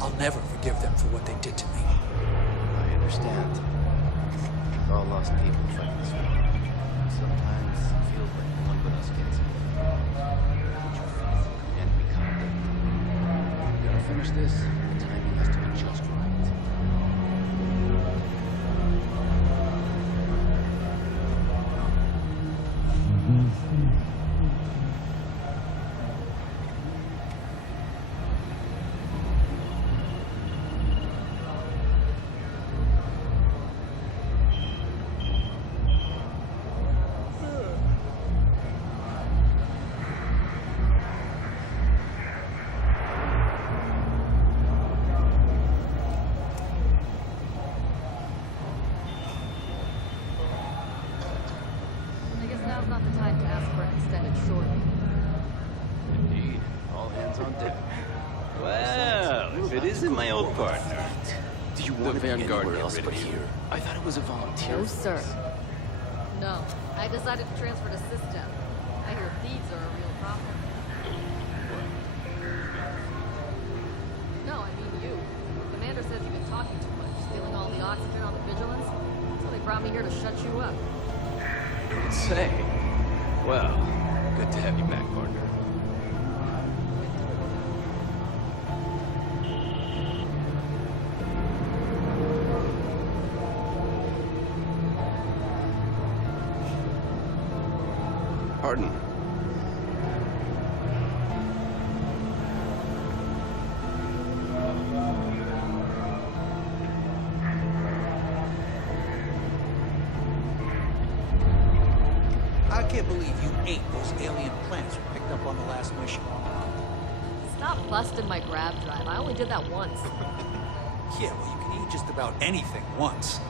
I'll never forgive them for what they did to me. I understand. We've all lost people fighting this war. Sometimes it feels like no one but us gets it. Put your faith and be confident. We gotta finish this. The timing has to be just right. I guess now's not the time to ask for an extended shore leave. Indeed. All hands on deck. Well, if it isn't my old partner. Do you want the Vanguard anywhere else but here? I thought it was a volunteer. No, sir. No. I decided to transfer to System. I hear thieves are a real problem. No, I mean you. Commander says you've been talking too much, stealing all the oxygen on the Vigilance. So they brought me here to shut you up. Don't say. Well, good to have you back, partner. Pardon. I can't believe you ate those alien planets we picked up on the last mission. Stop busting my grab drive. I only did that once. Yeah, well, you can eat just about anything once.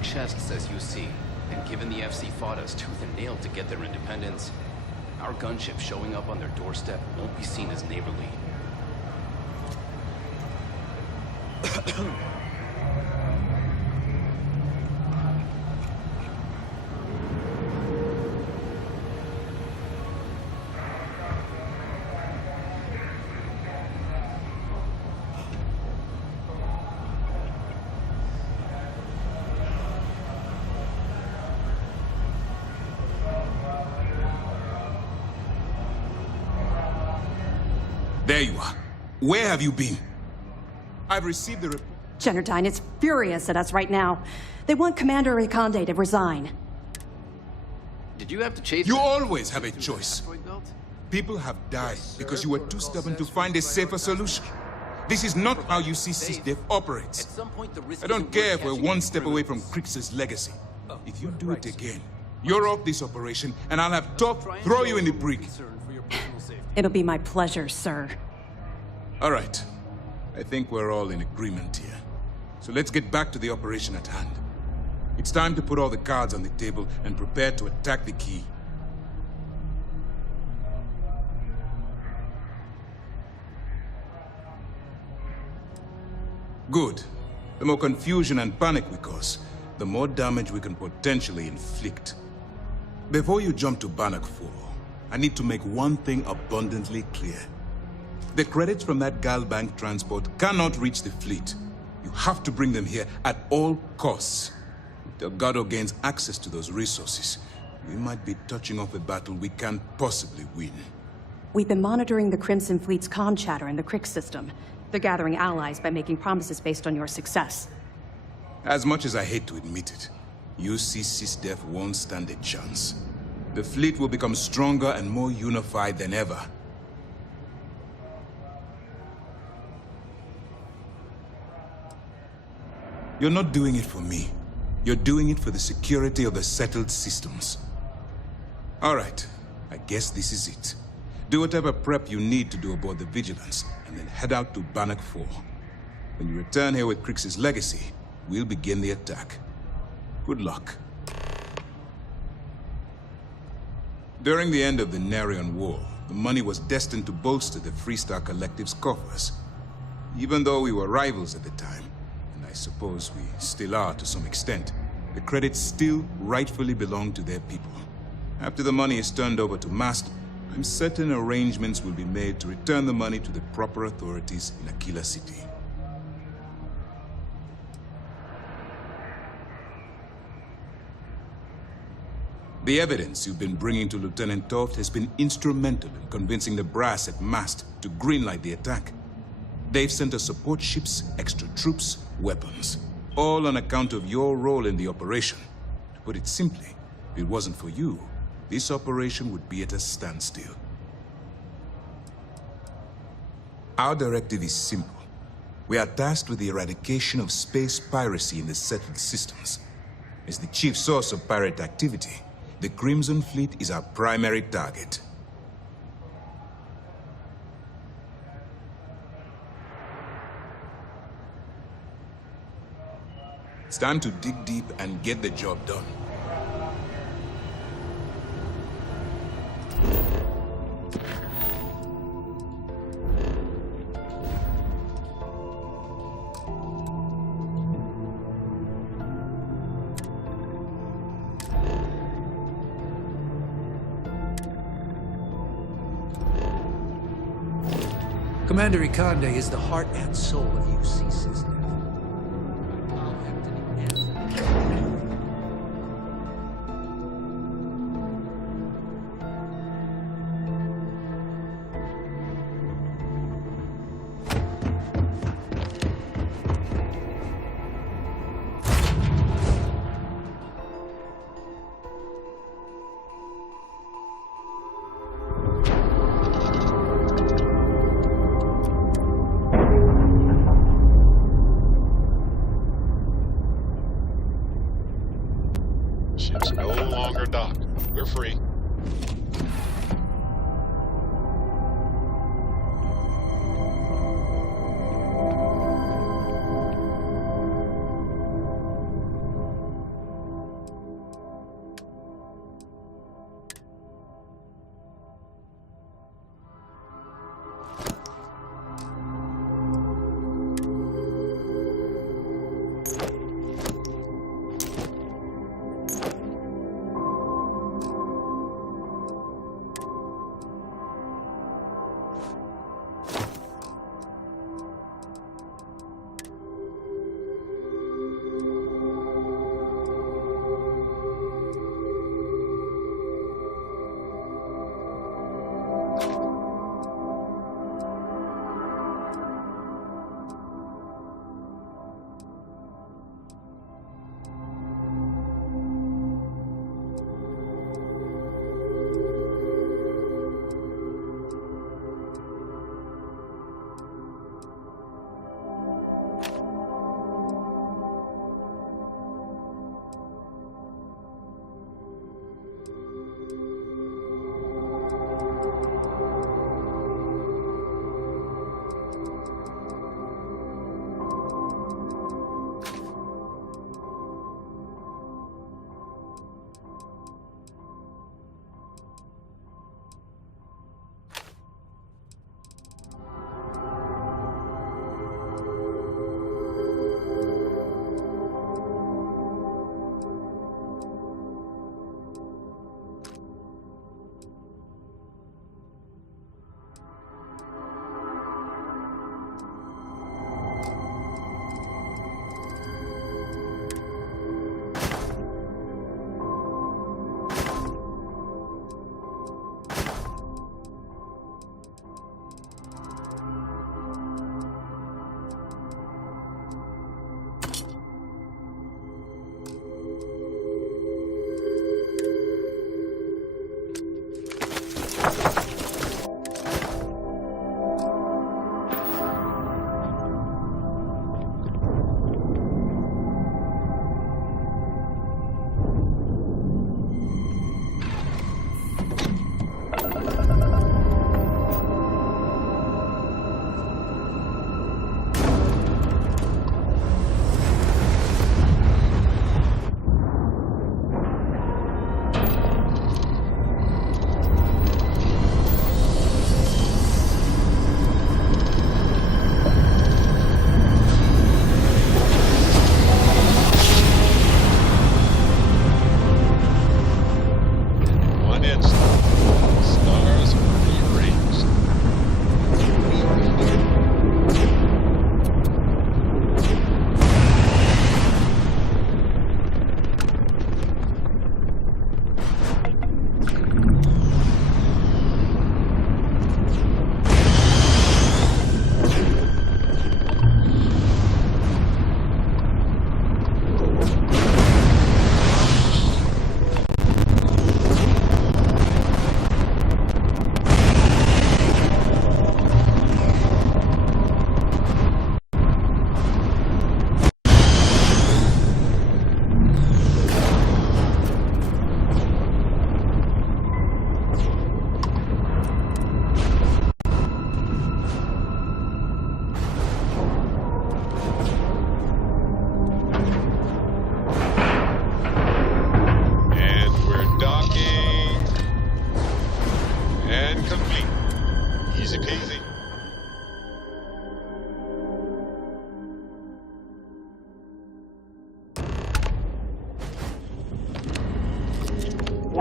Chest says you see, and given the FC fought us tooth and nail to get their independence, our gunship showing up on their doorstep won't be seen as neighborly. There you are. Where have you been? I've received the report. Generdyne is furious at us right now. They want Commander Riconde to resign. Did you have to chase You them? always have a choice. People have died because you were too stubborn to find a safer solution. This is not how UC-SysDev operates. I don't care if we're one step away from Crix's legacy. If you do it again, you're off this operation, and I'll have Top throw you in the brig. It'll be my pleasure, sir. All right. I think we're all in agreement here. So let's get back to the operation at hand. It's time to put all the cards on the table and prepare to attack the key. Good. The more confusion and panic we cause, the more damage we can potentially inflict. Before you jump to Bannock 4, I need to make one thing abundantly clear. The credits from that Galbank transport cannot reach the fleet. You have to bring them here at all costs. If Delgado gains access to those resources, we might be touching off a battle we can't possibly win. We've been monitoring the Crimson Fleet's comm chatter in the Crix system. They're gathering allies by making promises based on your success. As much as I hate to admit it, UC-SysDev won't stand a chance. The fleet will become stronger and more unified than ever. You're not doing it for me. You're doing it for the security of the settled systems. All right, I guess this is it. Do whatever prep you need to do aboard the Vigilance, and then head out to Bannock 4. When you return here with Crix's legacy, we'll begin the attack. Good luck. During the end of the Narion War, the money was destined to bolster the Freestar Collective's coffers. Even though we were rivals at the time, and I suppose we still are to some extent, the credits still rightfully belong to their people. After the money is turned over to Mast, I'm certain arrangements will be made to return the money to the proper authorities in Aquila City. The evidence you've been bringing to Lieutenant Toft has been instrumental in convincing the brass at Mast to greenlight the attack. They've sent us support ships, extra troops, weapons, all on account of your role in the operation. To put it simply, if it wasn't for you, this operation would be at a standstill. Our directive is simple. We are tasked with the eradication of space piracy in the settled systems. As the chief source of pirate activity, the Crimson Fleet is our primary target. It's time to dig deep and get the job done. Commander Riconde is the heart and soul of UC-SysDev. Ship's no longer docked. We're free.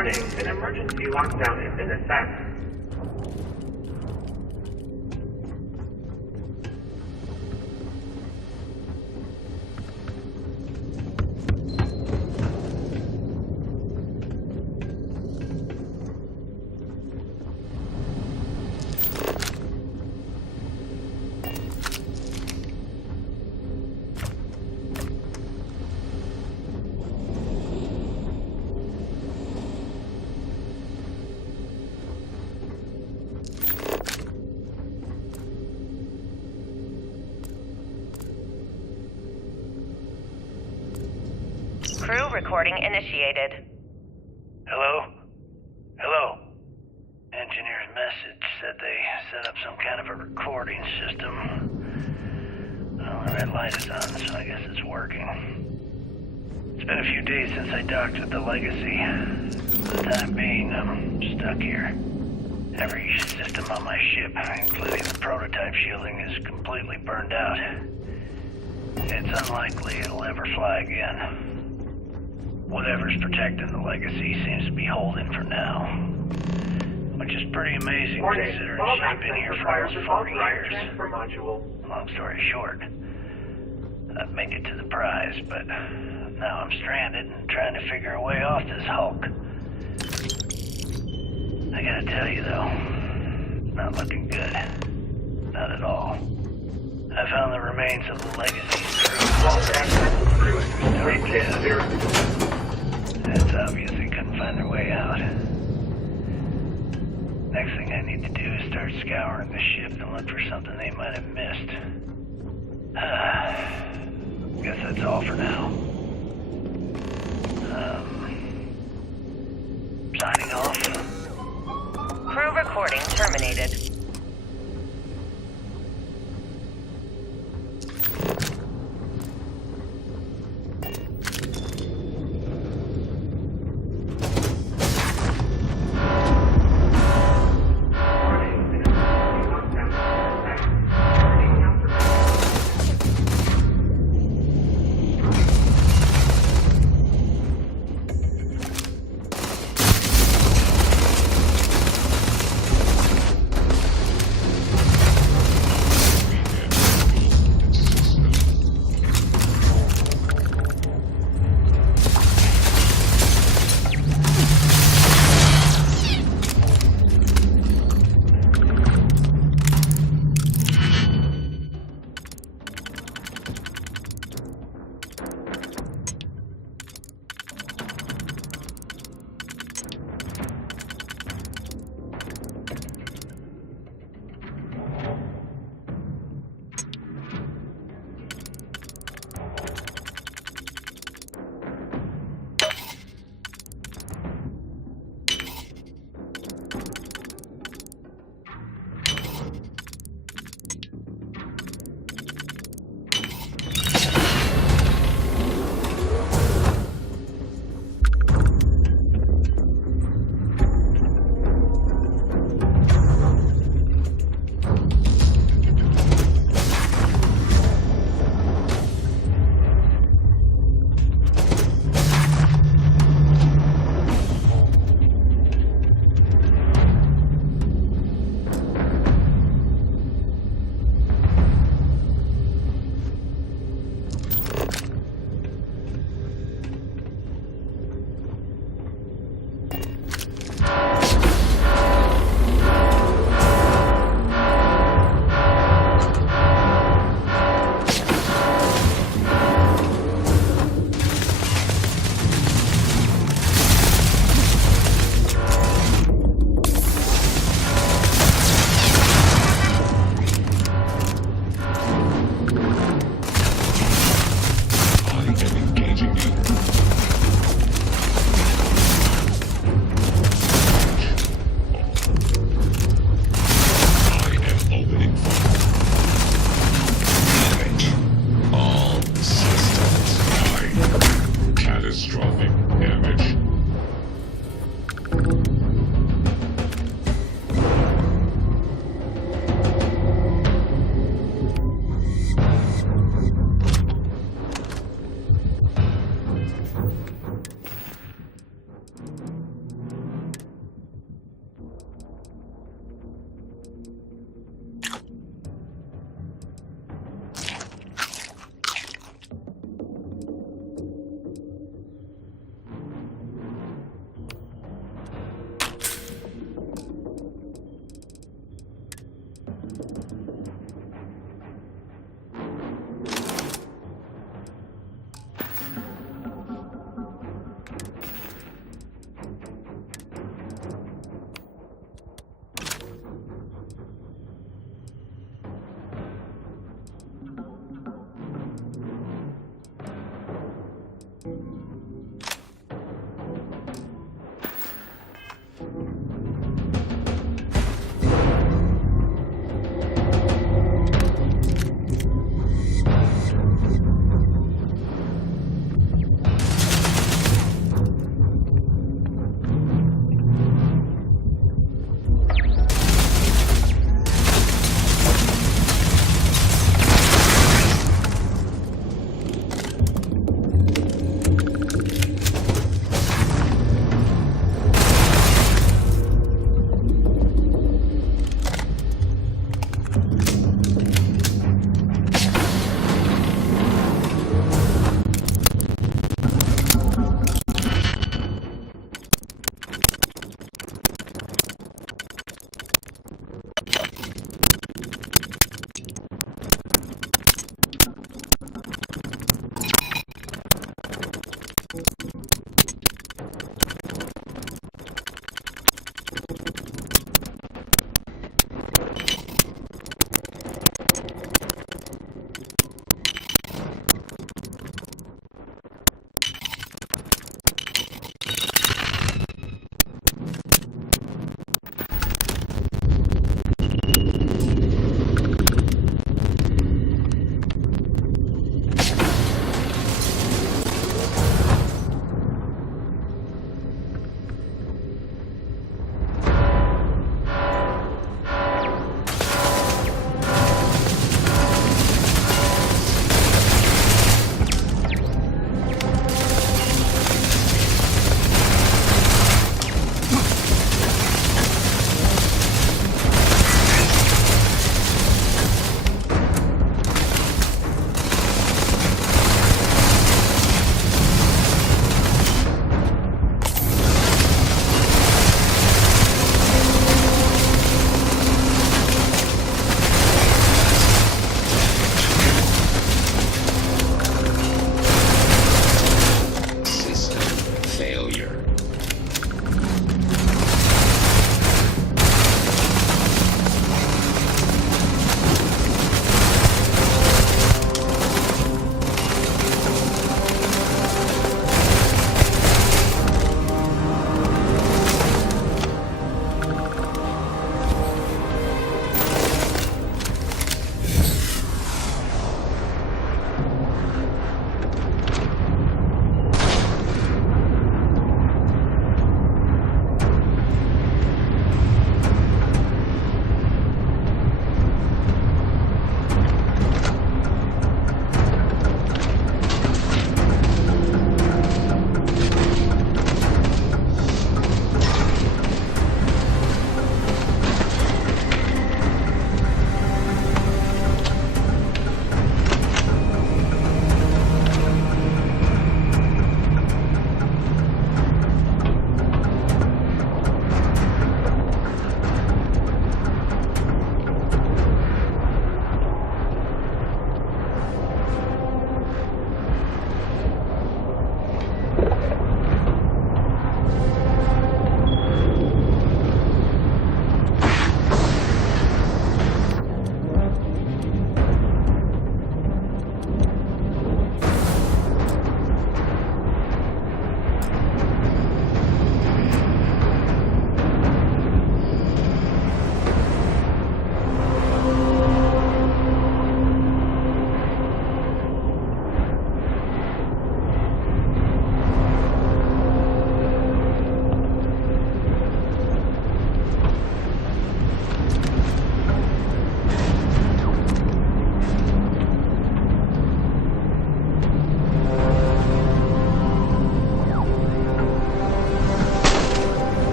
Warning, an emergency lockdown has been effect. Crew recording initiated. Hello? Hello? Engineer's message said they set up some kind of a recording system. Well, the red light is on, so I guess it's working. It's been a few days since I docked with the Legacy. For the time being, I'm stuck here. Every system on my ship, including the prototype shielding, is completely burned out. It's unlikely it'll ever fly again. Whatever's protecting the Legacy seems to be holding for now. Which is pretty amazing considering she's been here for almost 40 years. Long story short, I'd make it to the prize, but now I'm stranded and trying to figure a way off this hulk. I gotta tell you though, not looking good. Not at all. I found the remains of the Legacy's crew. It's obvious they couldn't find their way out. Next thing I need to do is start scouring the ship and look for something they might have missed. Guess that's all for now. Signing off. Crew recording terminated.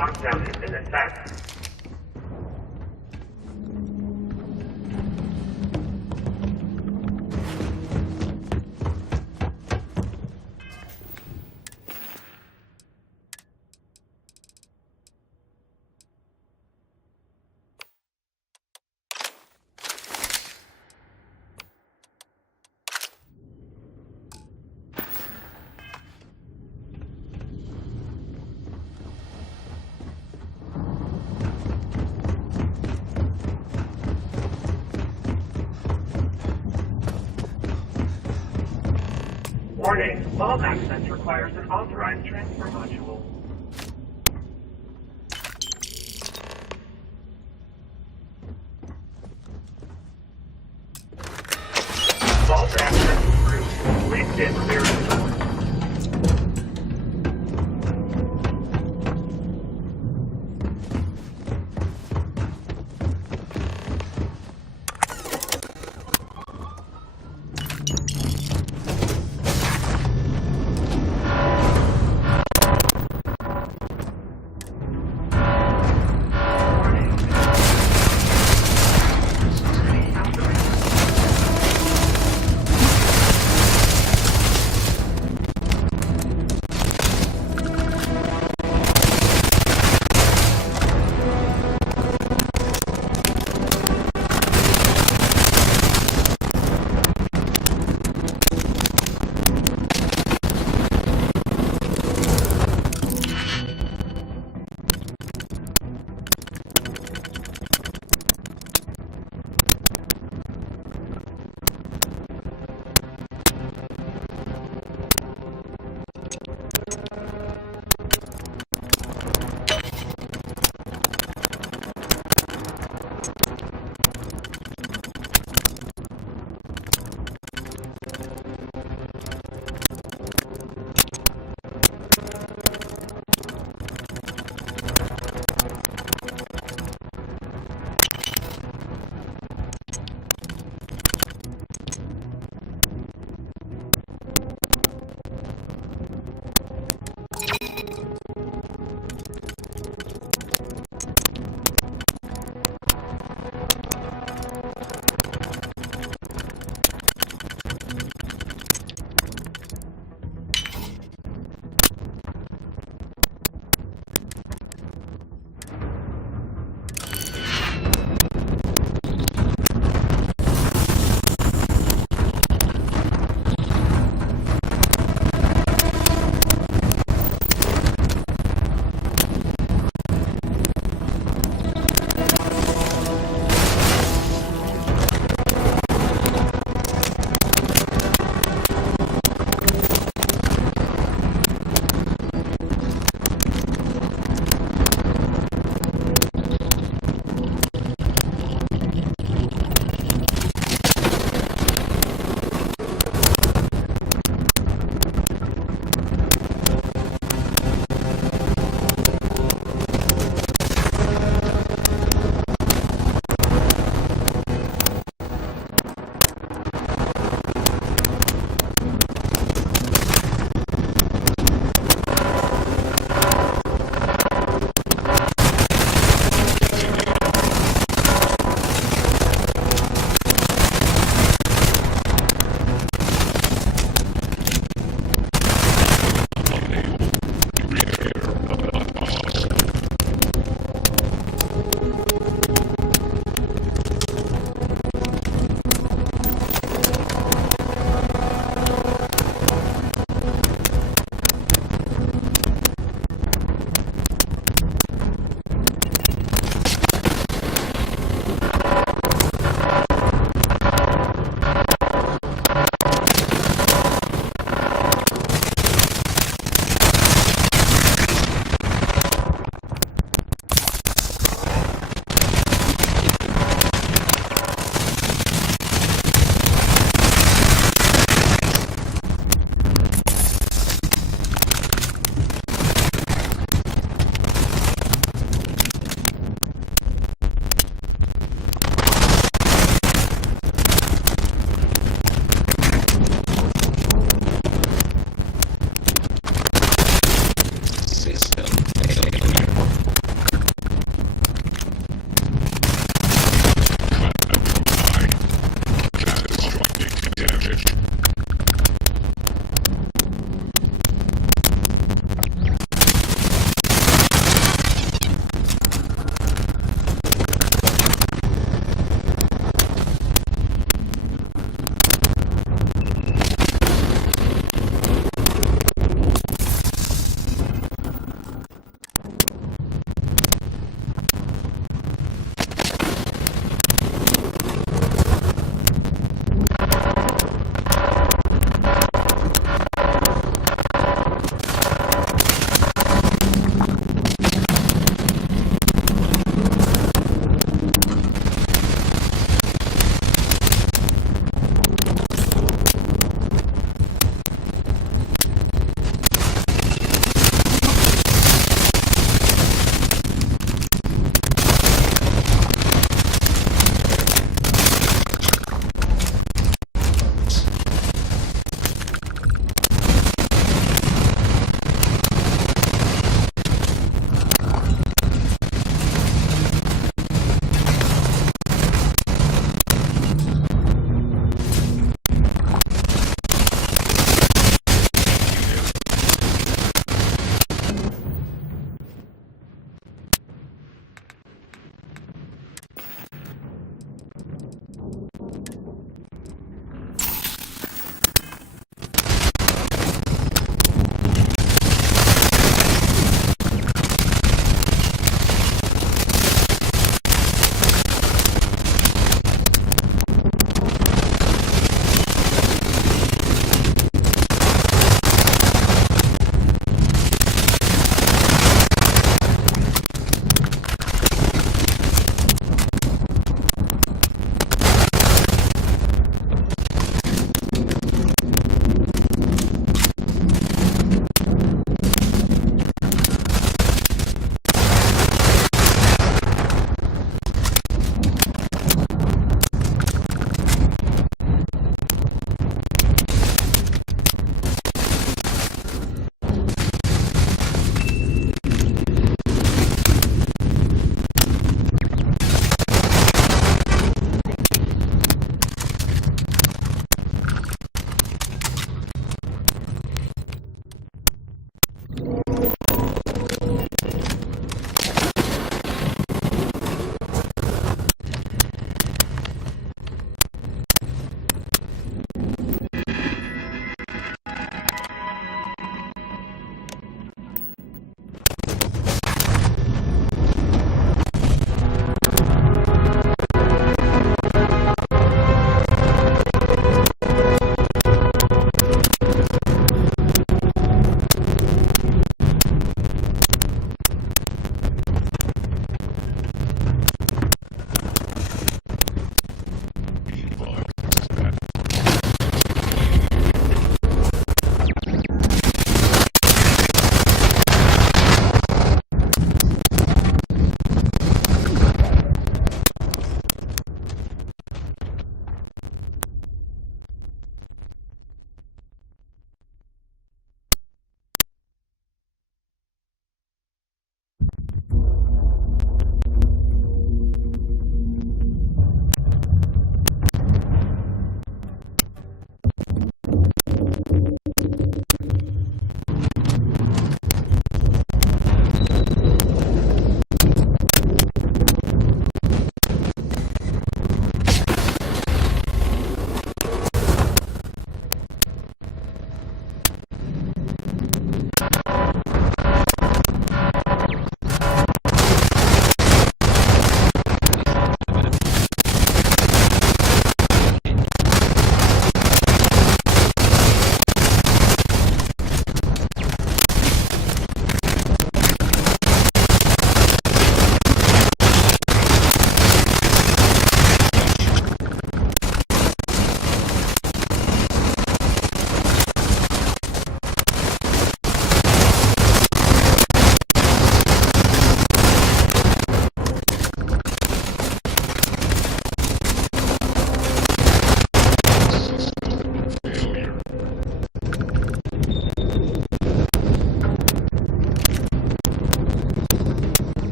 lockdown has been assessed. Warning, vault access requires an authorized transfer module. Vault access approved. Please get clear of the door.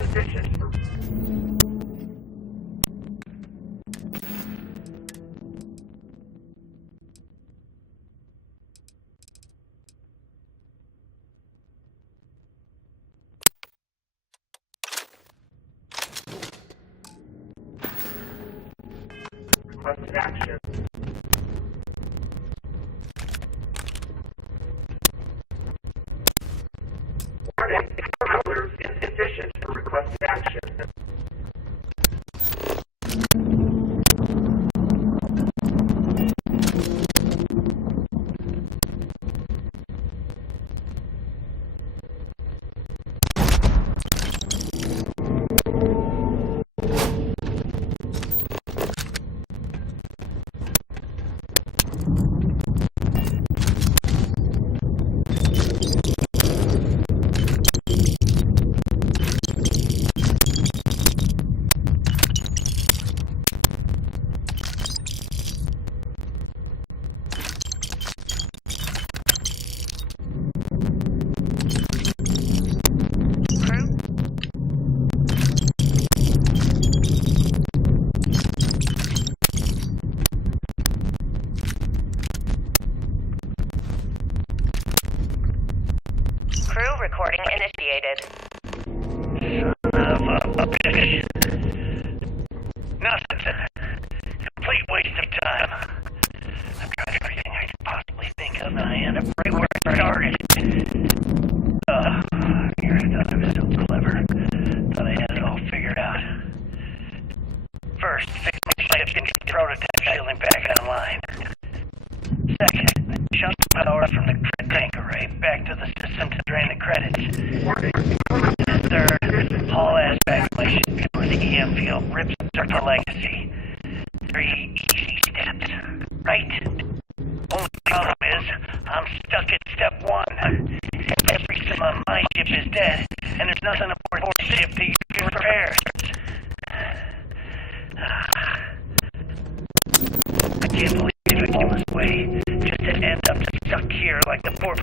insufficient. Request action. Warning, power is insufficient for requested action. Crew recording initiated. Son of a bitch. Nothing. Complete waste of time. I've tried everything I could possibly think of, and I end up right where I started. Here I thought I was so clever. Thought I had it all figured out. First, fix my ship and get the prototype shielding back online. Second, shunt the power from the tank array back to the system to drain the credits. And third, haul ass back my ship where the EM field rips apart the legacy. 3 easy steps, right? Only problem is, I'm stuck at step 1. Every system on my ship is dead, and there's nothing aboard the ship to use for repairs. I can't believe it was way just to end up stuck here like the poor